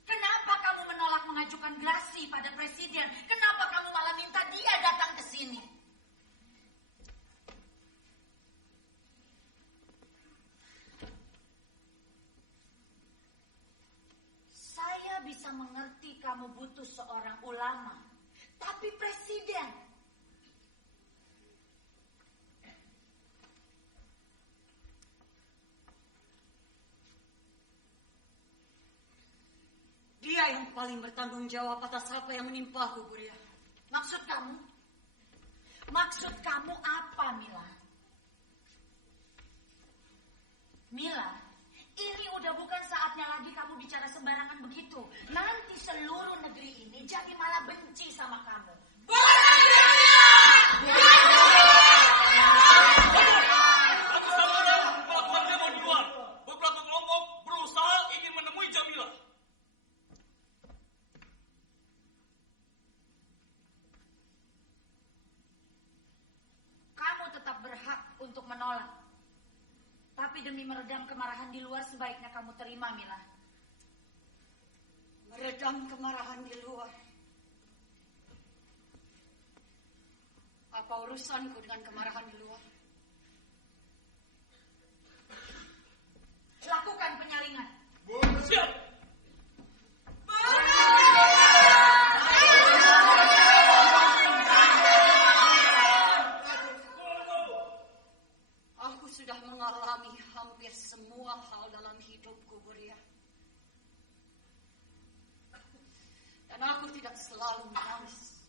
Kenapa kamu menolak mengajukan gerasi pada presiden? Kenapa kamu malah minta dia datang ke sini? Saya bisa mengerti kamu butuh seorang ulama, tapi presiden. Dia yang paling bertanggung jawab atas apa yang menimpaku, Buria. Maksud kamu? Maksud kamu apa, Mila? Mila, ini udah bukan saatnya lagi kamu bicara sembarangan begitu. Nanti seluruh negeri ini jadi malah benci sama kamu. Melakukan demo di luar. Beberapa kelompok berusaha ingin menemui Jamila. Kamu tetap berhak untuk menolak. Tapi demi meredam kemarahan di luar, sebaiknya kamu terima, Mila. Meredam kemarahan di luar. Apa urusanku dengan kemarahan di luar? Lakukan penyaringan. Siap. Aku sudah mengalami hampir semua hal dalam hidupku, Buria. Dan aku tidak selalu menangis.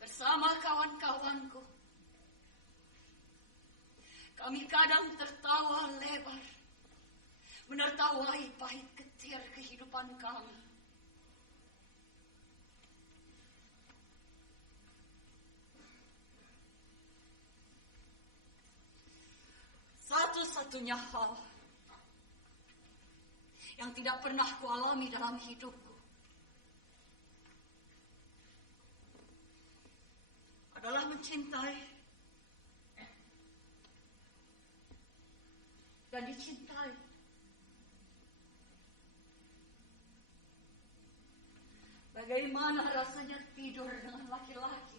Bersama kawan-kawanku, kami kadang tertawa lebar, menertawai pahit getir kehidupan kami. Satu-satunya hal yang tidak pernah kualami dalam hidupku adalah mencintai dan dicintai. Bagaimana rasanya tidur dengan laki-laki?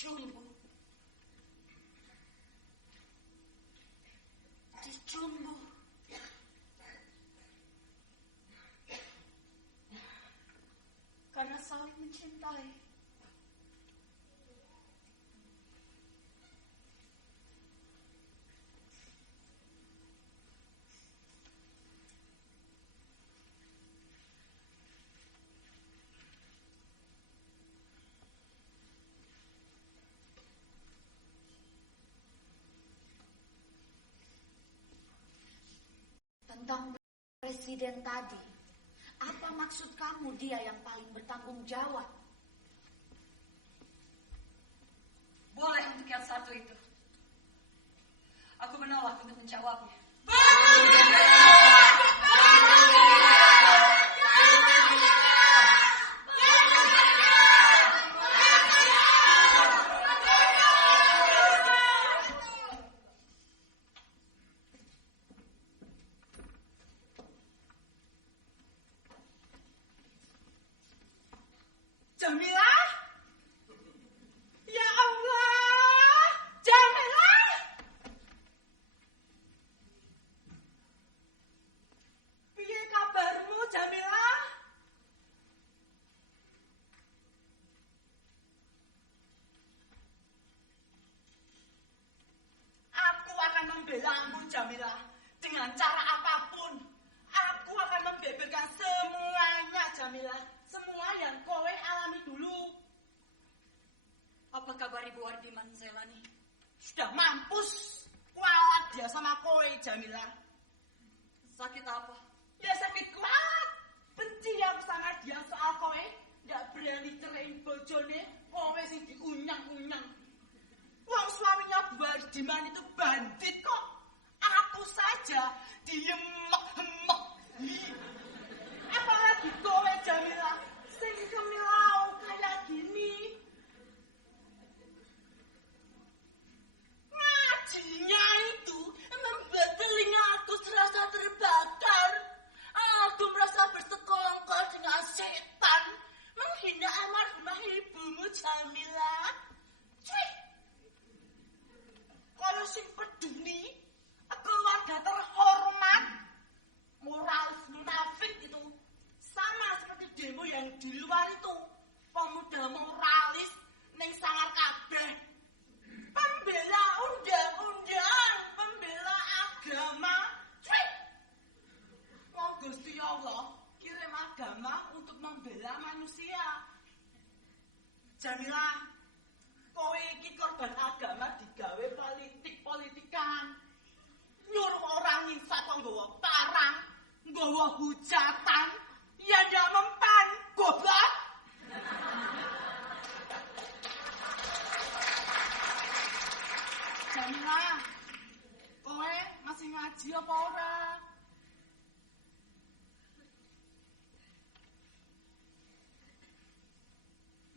Mencumbu, dicumbu, karena saling mencintai. Tentang presiden tadi, apa maksud kamu dia yang paling bertanggung jawab? Boleh untuk yang satu itu. Aku menolak untuk menjawabnya. Jamila? membelamu, Jamilah. Dengan cara apapun, aku akan membeberkan semuanya, Jamilah. Semua yang kowe alami dulu. Apa kabar Ibu Wardiman Zailani? Sudah mampus kualat dia sama kowe, Jamilah. Sakit apa? Ya sakit kualat. Benci aku sama dia soal kowe. Nggak berani cerain bojone, kowe sing diunyang-unyang. Wong suaminya Bu Wardiman itu bandit kok. Aku saja diemek-emek. Apalagi kowe, Jamilah, sing kemilau kayak gini. Ngajinya itu membuat telingaku serasa terbakar. Aku merasa bersekongkol dengan setan. Menghina almarhumah ibumu, Jamilah. Cuy. Kalau sing peduli, keluarga terhormat, moralis munafik itu sama seperti demo yang di luar itu. Pemuda moralis neng sangar kabeh. Pembela undang-undang, pembela agama. Cuy. Oh Gusti Allah kirim agama untuk membela manusia. Jamilah, kowe iki korban agama digawe politik-politikan. Nyuruh orang ngisat kok nggawa parang, nggawa hujatan, ya ndak mempan, goblok. Jamilah, kowe masih ngaji apa ora?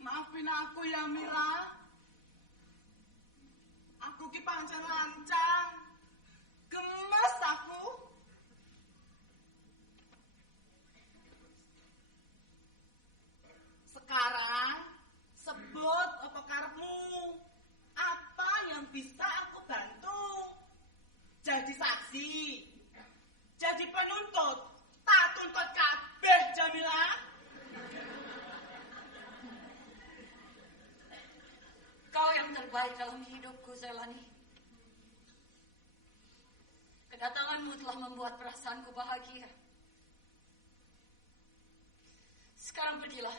Maafin aku ya Mila. Aku ki pancen lancang. Gemes aku. Sekarang sebut apa karepmu? Apa yang bisa aku bantu? Jadi saksi, jadi penuntut, tak tuntut kabeh, Jamilah. Kau yang terbaik dalam hidupku, Zailani. Kedatanganmu telah membuat perasaanku bahagia. Sekarang pergilah.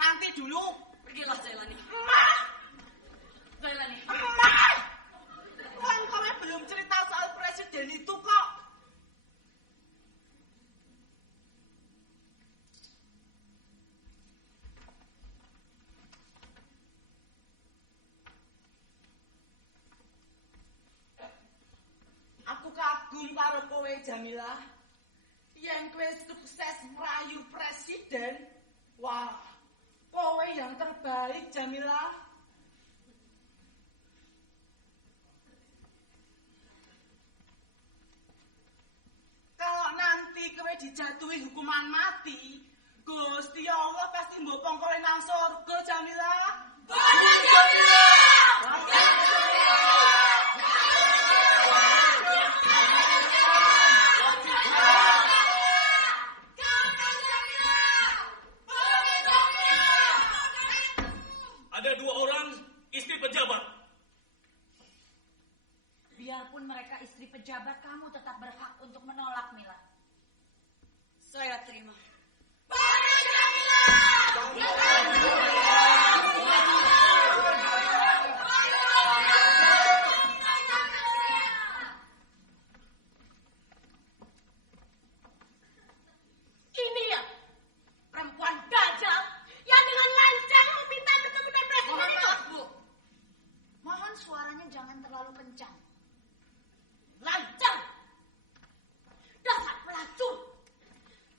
Nanti dulu. Pergilah, Zailani. Emak! Zailani. Emak! Kan kowe belum cerita soal presiden itu kok. Aku kagum karo kowe, Jamilah. Yang kowe sukses merayu presiden. Wah, kowe yang terbaik, Jamilah. Kalau nanti kowe dijatuhi hukuman mati, Gusti Allah pasti mbopong kowe nang surga, Jamilah. Ada 2 orang istri pejabat. Biarpun mereka istri pejabat, kamu tetap berhak untuk menolak, Mila. Saya terima. Ini ya, perempuan dajal yang dengan lancang meminta bertemu dengan presiden itu. Bu, mohon suaranya jangan terlalu kencang. Lancang! Dasar pelacur!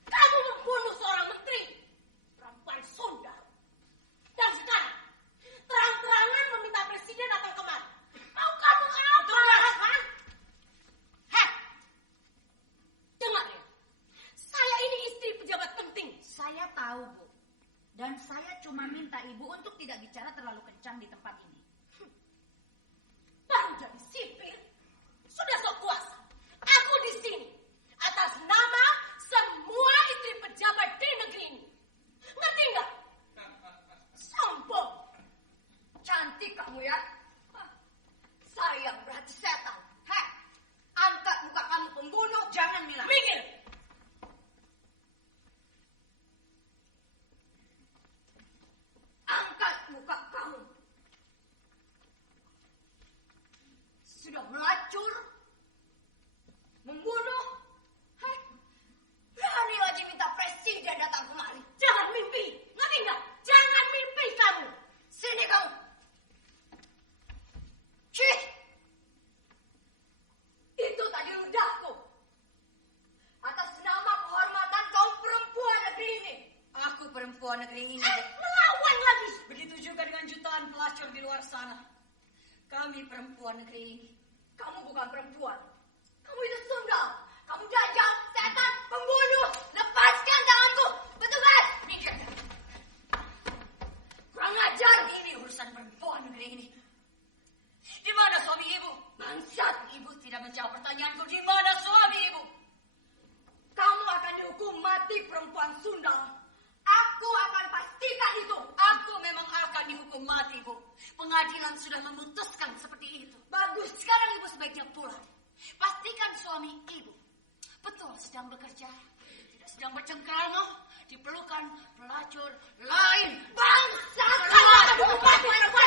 Kamu membunuh seorang menteri! Perempuan Sunda! Dan sekarang, terang-terangan meminta presiden datang kemari. Mau kamu apa? Heh! Dengar ya, saya ini istri pejabat penting. Saya tahu, Bu. Dan saya cuma minta Ibu untuk tidak bicara terlalu kencang di tempat ini. Baru jadi sipir, sudah sok kuasa. Aku di sini atas nama semua istri pejabat di negeri ini. Ngerti nggak? Sombong. Cantik kamu ya. Sayang berarti setan. Heh, jangan Mila. Minggir. Angkat muka kamu. Sudah melacur, membunuh. Berani lagi minta presiden datang kemari. Jangan mimpi. Ngerti nggak? Jangan mimpi kamu. Sini kamu. Cih. Itu tadi ludahku. Atas nama kehormatan kaum perempuan negeri ini. Aku perempuan negeri ini. Melawan lagi. Begitu juga dengan jutaan pelacur di luar sana. Kami perempuan negeri ini. Kamu bukan perempuan. Kamu itu sundal. Kamu dajjal, setan, pembunuh. Lepaskan tanganku. Petugas. Minggir. Kurang ajar. Ini urusan perempuan negeri ini. Di mana suami ibu? Bangsat. Ibu tidak menjawab pertanyaanku. Di mana suami ibu? Kamu akan dihukum mati perempuan sundal. Aku akan pastikan itu. Aku memang akan dihukum mati, Bu. Pengadilan sudah memutuskan seperti itu. Bagus. Sekarang ibu sebaiknya pulang. Pastikan suami ibu betul sedang bekerja, tidak sedang bercengkrama, diperlukan pelacur lain. Bangsa kalah hukuman perempuan.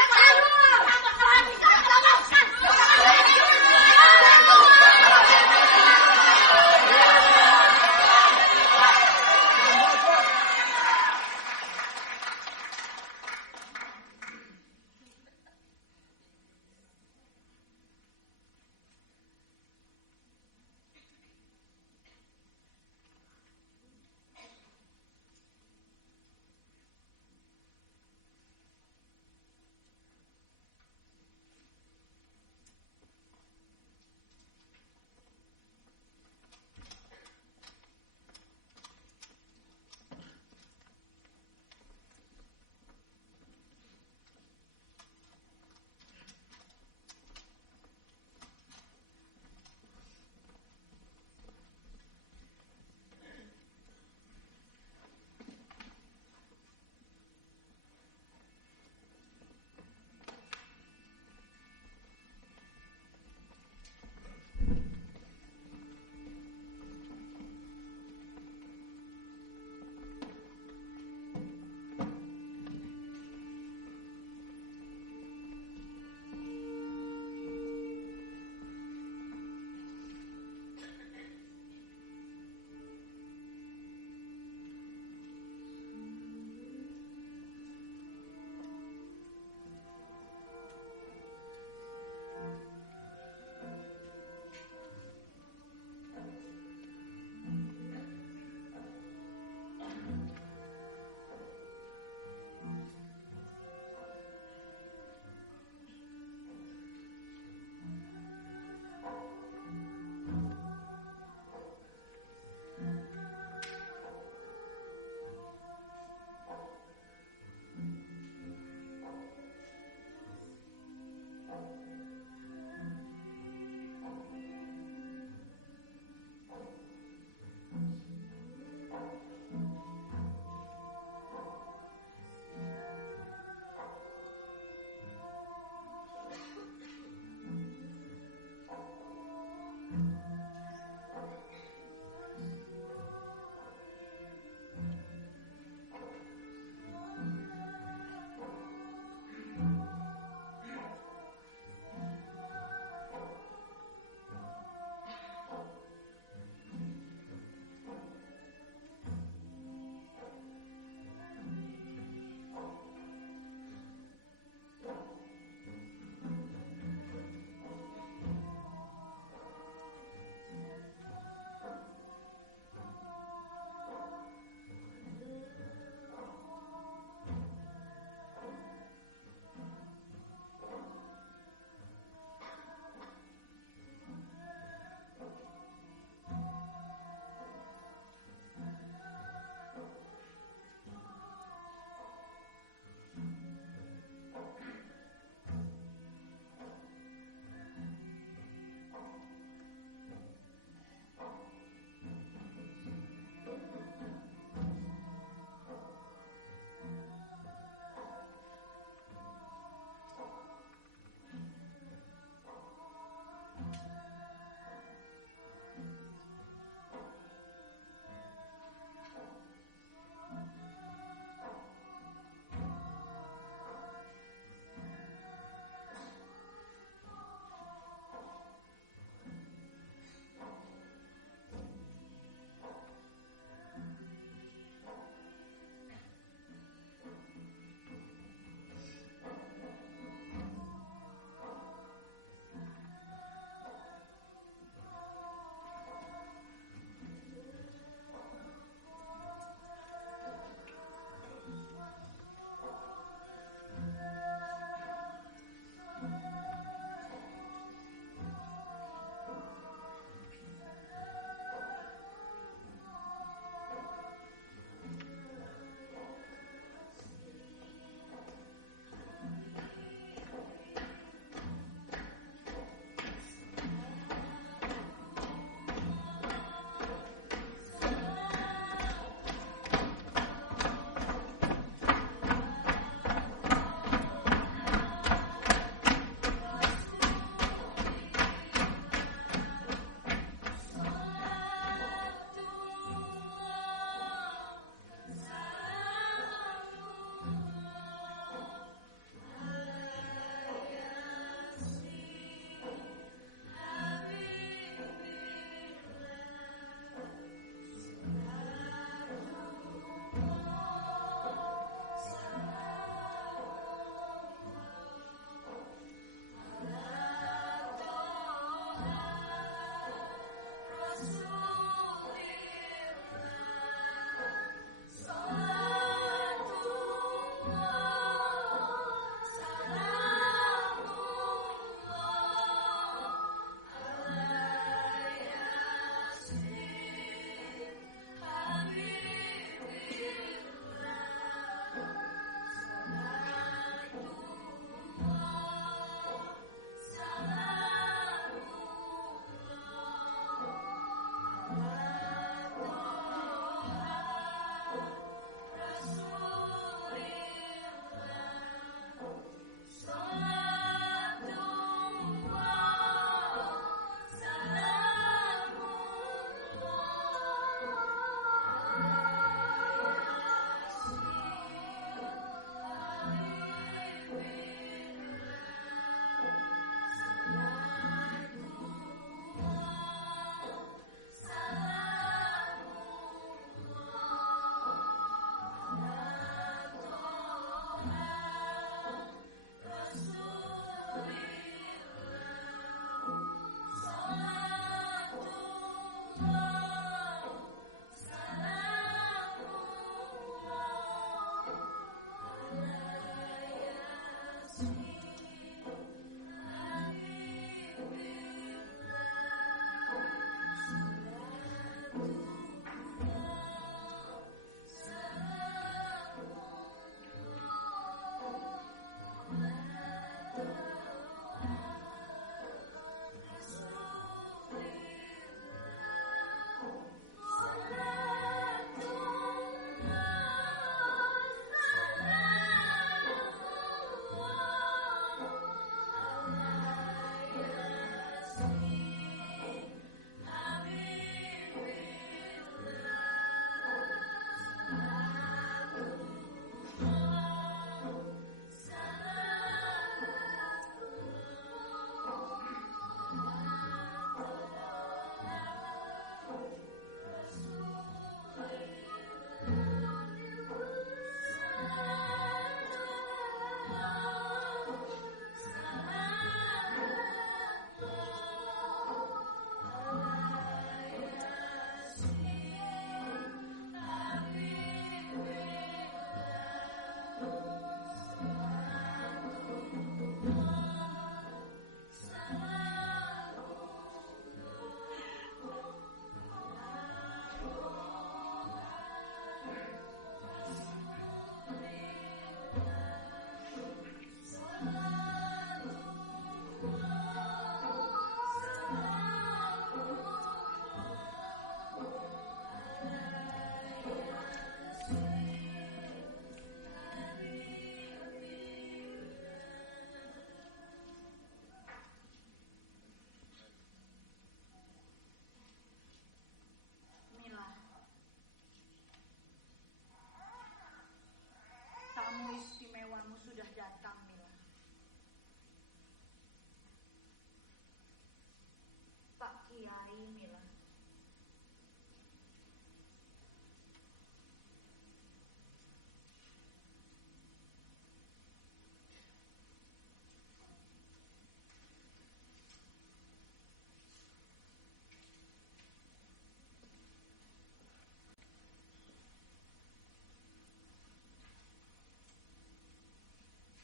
Kiai Mila.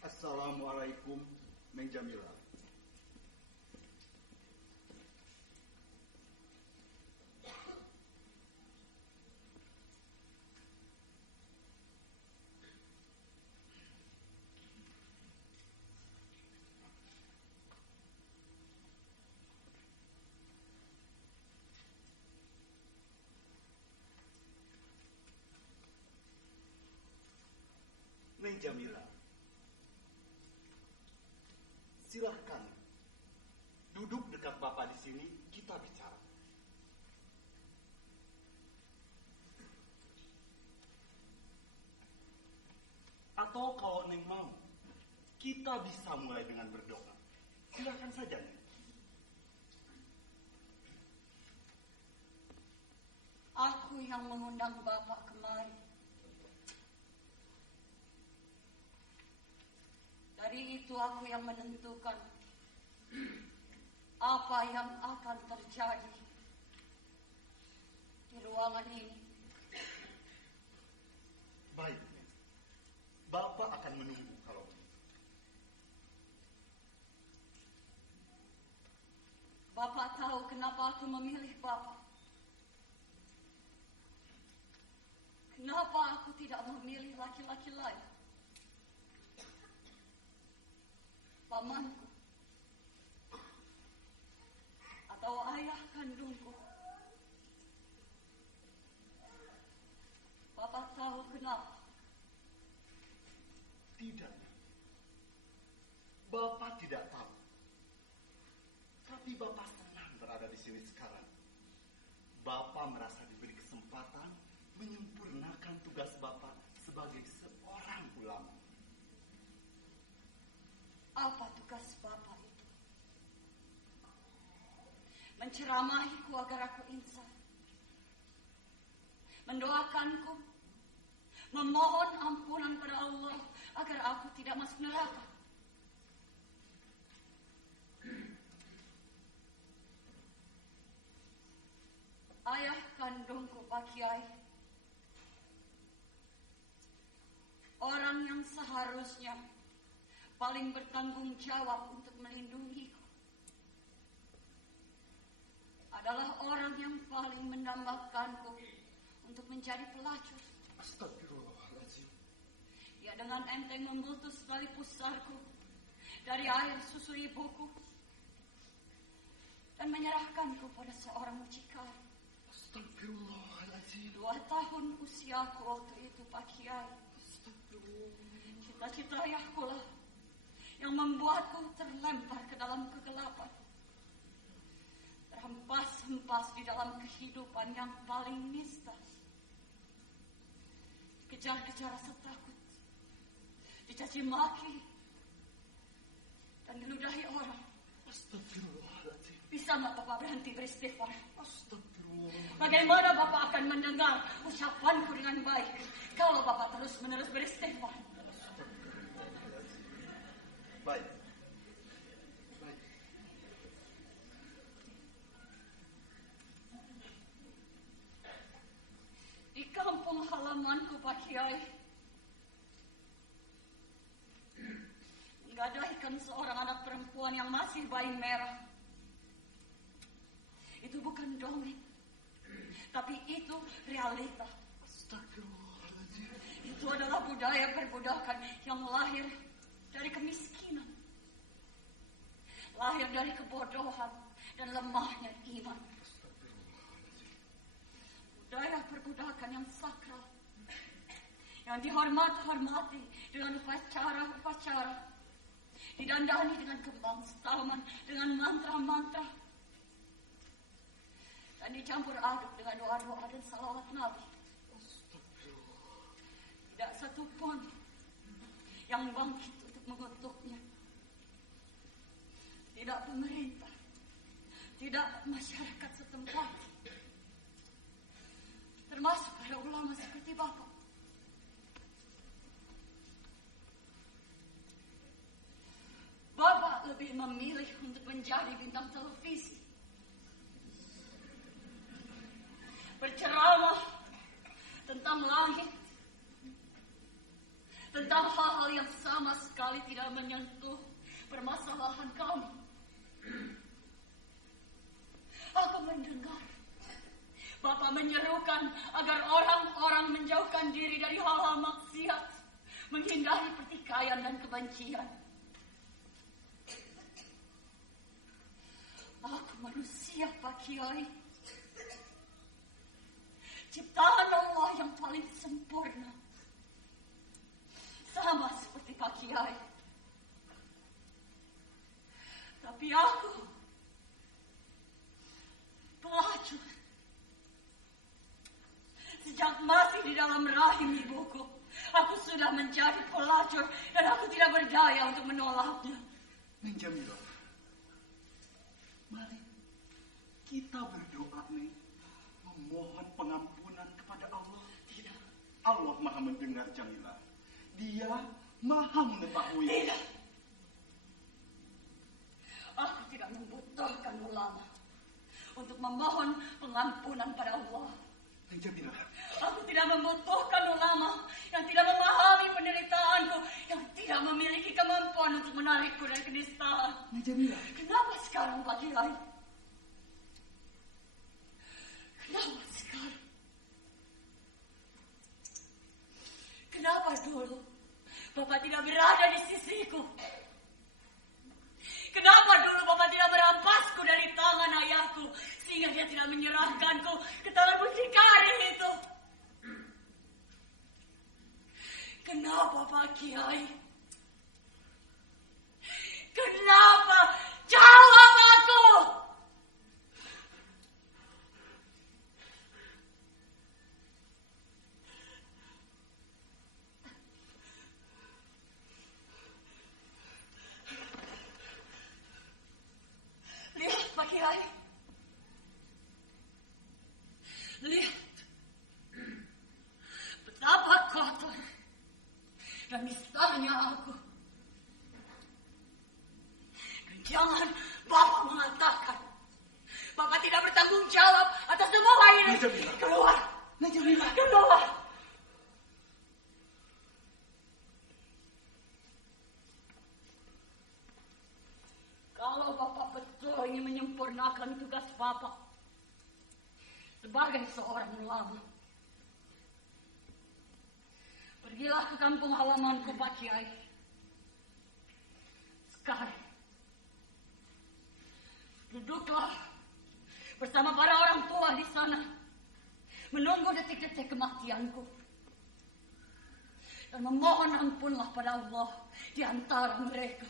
Assalamualaikum, Neng Jamila. Neng Jamila, silahkan duduk dekat Bapak di sini, kita bicara. Atau kalau Neng mau, kita bisa mulai dengan berdoa. Silahkan saja, Neng. Aku yang mengundang Bapak kemari. Dari itu aku yang menentukan apa yang akan terjadi di ruangan ini. Baik, Bapak akan menunggu kalau begitu. Bapak tahu kenapa aku memilih Bapak. Kenapa aku tidak memilih laki-laki lain? Pamanku atau ayah kandungku. Bapak tahu kenapa? Tidak. Bapak tidak tahu. Tapi Bapak senang berada di sini sekarang. Bapak merasa diberi kesempatan menyempurnakan tugas Bapak sebagai seorang ulama. Apa tugas Bapak itu? Menceramahiku agar aku insaf. Mendoakanku. Memohon ampunan pada Allah agar aku tidak masuk neraka. Ayah kandungku Pak Kiai, orang yang seharusnya paling bertanggung jawab untuk melindungiku, adalah orang yang paling mendambakanku untuk menjadi pelacur. Astagfirullahaladzim. Ia dengan enteng memutus tali pusarku dari air susu ibuku dan menyerahkanku pada seorang mucikari. Astagfirullahaladzim. 2 tahun usiaku waktu itu Pak Kiai. Cita-cita ayahku lah yang membuatku terlempar ke dalam kegelapan. Terhempas-hempas di dalam kehidupan yang paling nista. Kejar-kejar rasa takut. Dicaci maki. Dan diludahi orang. Astagfirullahaladzim. Bisa nggak Bapak berhenti beristighfar? Astagfirullah. Bagaimana Bapak akan mendengar ucapanku dengan baik kalau Bapak terus-menerus beristighfar? Baik. Di kampung halamanku Pak Kiai, menggadaikan seorang anak perempuan yang masih bayi merah. Itu bukan dongeng, tapi itu realita. Astagfirullahaladzim. Itu adalah budaya perbudakan yang lahir dari kemiskinan, lahir dari kebodohan dan lemahnya iman. Budaya perbudakan yang sakral, yang dihormati dengan upacara-upacara, didandani dengan kembang setaman, dengan mantra-mantra, dan dicampur aduk dengan doa-doa dan salawat Nabi. Tidak satu pun yang bangkit untuk mengutuknya. Tidak pemerintah, tidak masyarakat setempat, termasuk para ulama seperti Bapak. Bapak lebih memilih untuk menjadi bintang televisi, berceramah tentang langit, tentang hal-hal yang sama sekali tidak menyentuh permasalahan kami. Aku mendengar Bapak menyerukan agar orang-orang menjauhkan diri dari hal-hal maksiat, menghindari pertikaian dan kebencian. Aku manusia, Pak Kiai, ciptaan Allah yang paling sempurna, sama seperti Pak Kiai. Tapi aku pelacur. Sejak masih di dalam rahim ibuku, aku sudah menjadi pelacur dan aku tidak berdaya untuk menolaknya. Neng Jamila, mari kita berdoa, Neng, memohon pengampunan kepada Allah. Tidak. Allah Maha mendengar Jamila. Dia Maha mengetahui. Tidak. Aku tidak membutuhkan ulama untuk memohon pengampunan pada Allah. Neng Jamila, aku tidak membutuhkan ulama yang tidak memahami penderitaanku, yang tidak memiliki kemampuan untuk menarikku dari kenistaan. Neng Jamila, kenapa sekarang Pak Kiai? Kenapa sekarang? Kenapa dulu Bapak tidak berada di sisiku? Kenapa dulu Bapak tidak merampasku dari tangan ayahku, sehingga dia tidak menyerahkanku ke tangan mucikari itu? Kenapa Pak Kiai? Kenapa? Jawab aku! Lihat Pak Kiai. Lihat betapa kotor dan nisanya aku. Dan jangan Bapak mengatakan Bapak tidak bertanggung jawab atas semua ini. Keluar. Keluar. Kalau Bapak betul ingin menyempurnakan tugas Bapak sebagai seorang ulama, pergilah ke kampung halamanku Pak Kiai. Sekarang duduklah bersama para orang tua di sana, menunggu detik-detik kematianku, dan memohon ampunlah pada Allah di antara mereka.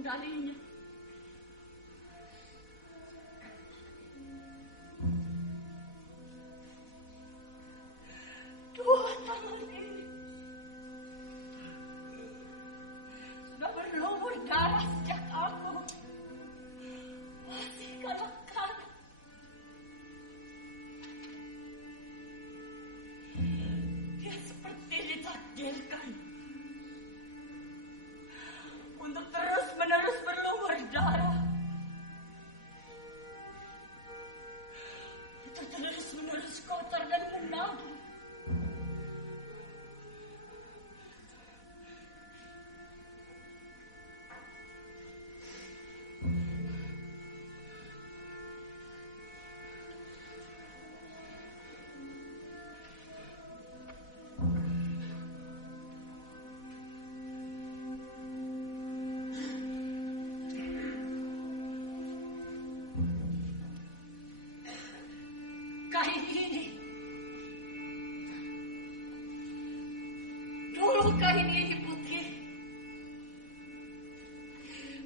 Darinya. Dua tangan ini sudah berlumur darah sejak aku masih kanak-kanak. Dia seperti ditakdirkan untuk terus-menerus berlumur darah. Itu terus-menerus kotor dan menagih.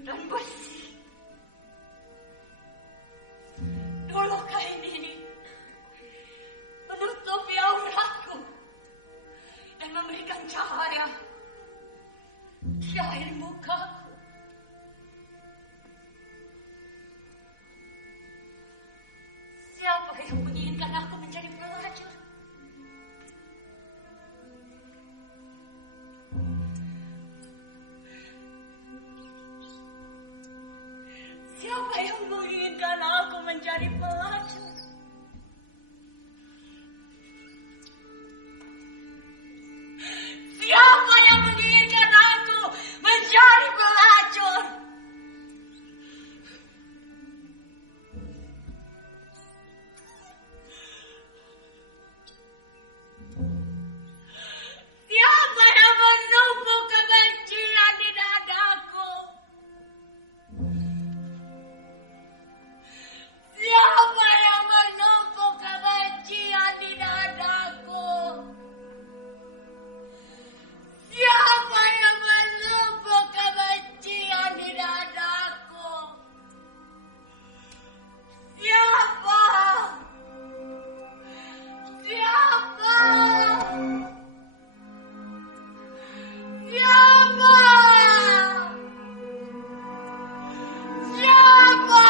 dan besi. Dulu kain ini menutupi auratku dan memberikan cahaya di air mukaku. Siapa yang menginginkan aku menjadi pelacur? Siapa yang menginginkan aku menjadi pelacur? Siapa yang menginginkan aku menjadi pelacur? Siapa yang menumpuk kebencian di dadaku? Siapa yang menumpuk kebencian di dadaku? Siapa yang menumpuk kebencian di dadaku? Siapa? Siapa? Siapa? Siapa?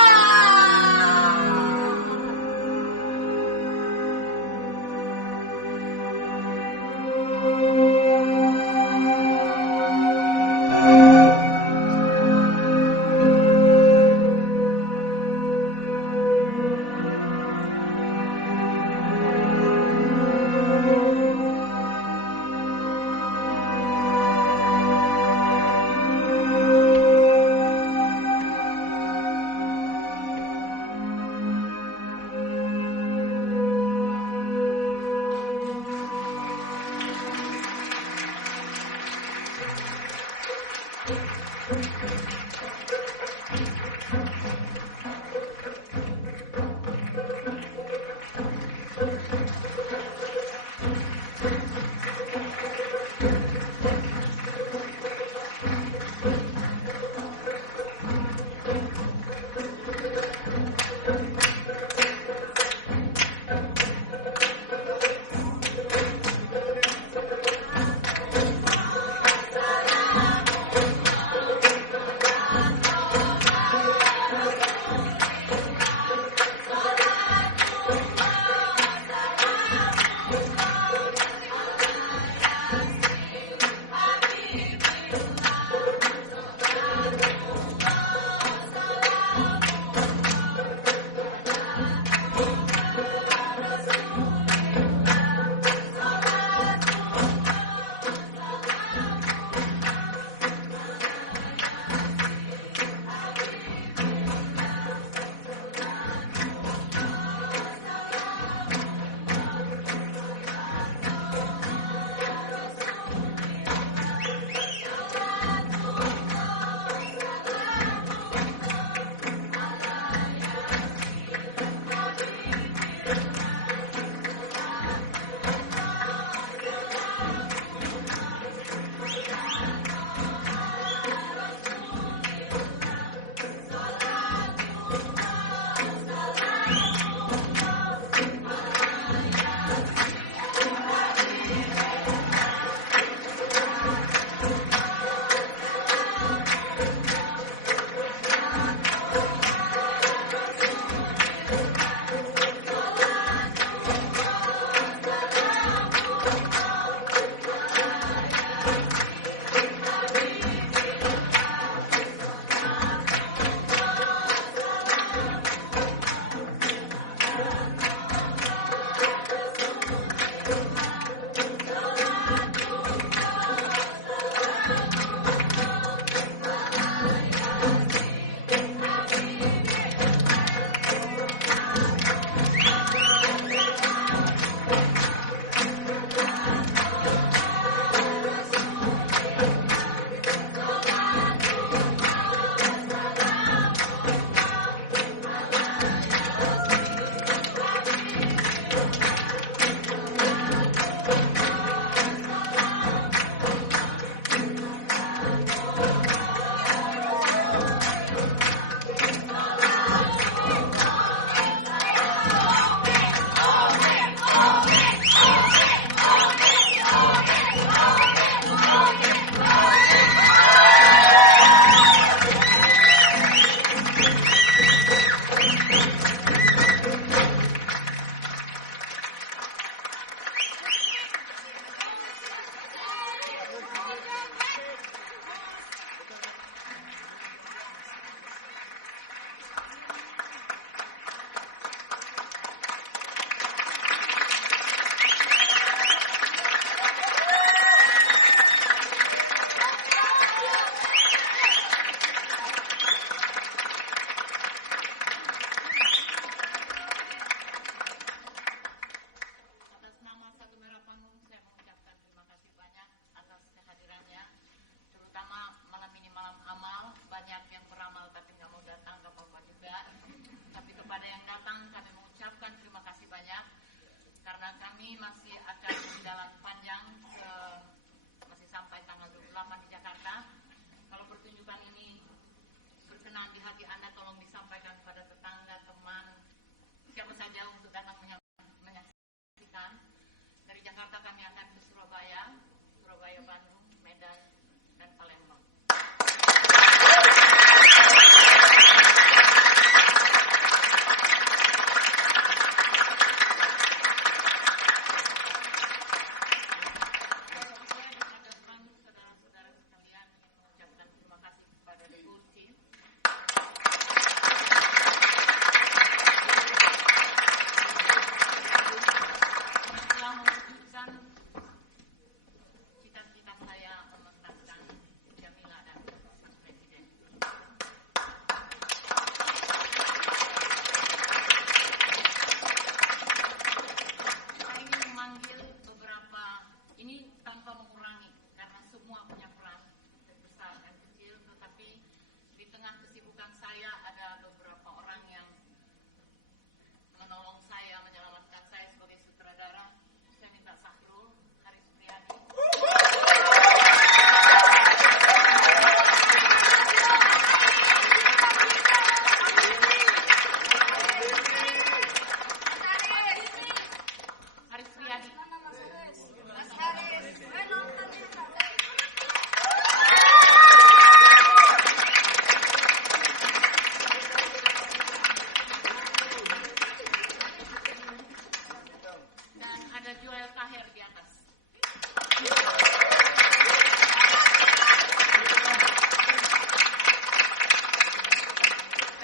Royal Kaher di atas.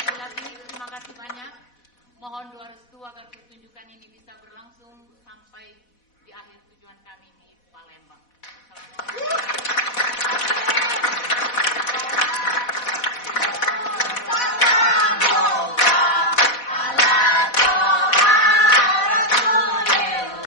Sekali lagi terima kasih banyak. Mohon doa restu agar pertunjukan ini bisa berlangsung sampai di akhir tujuan kami.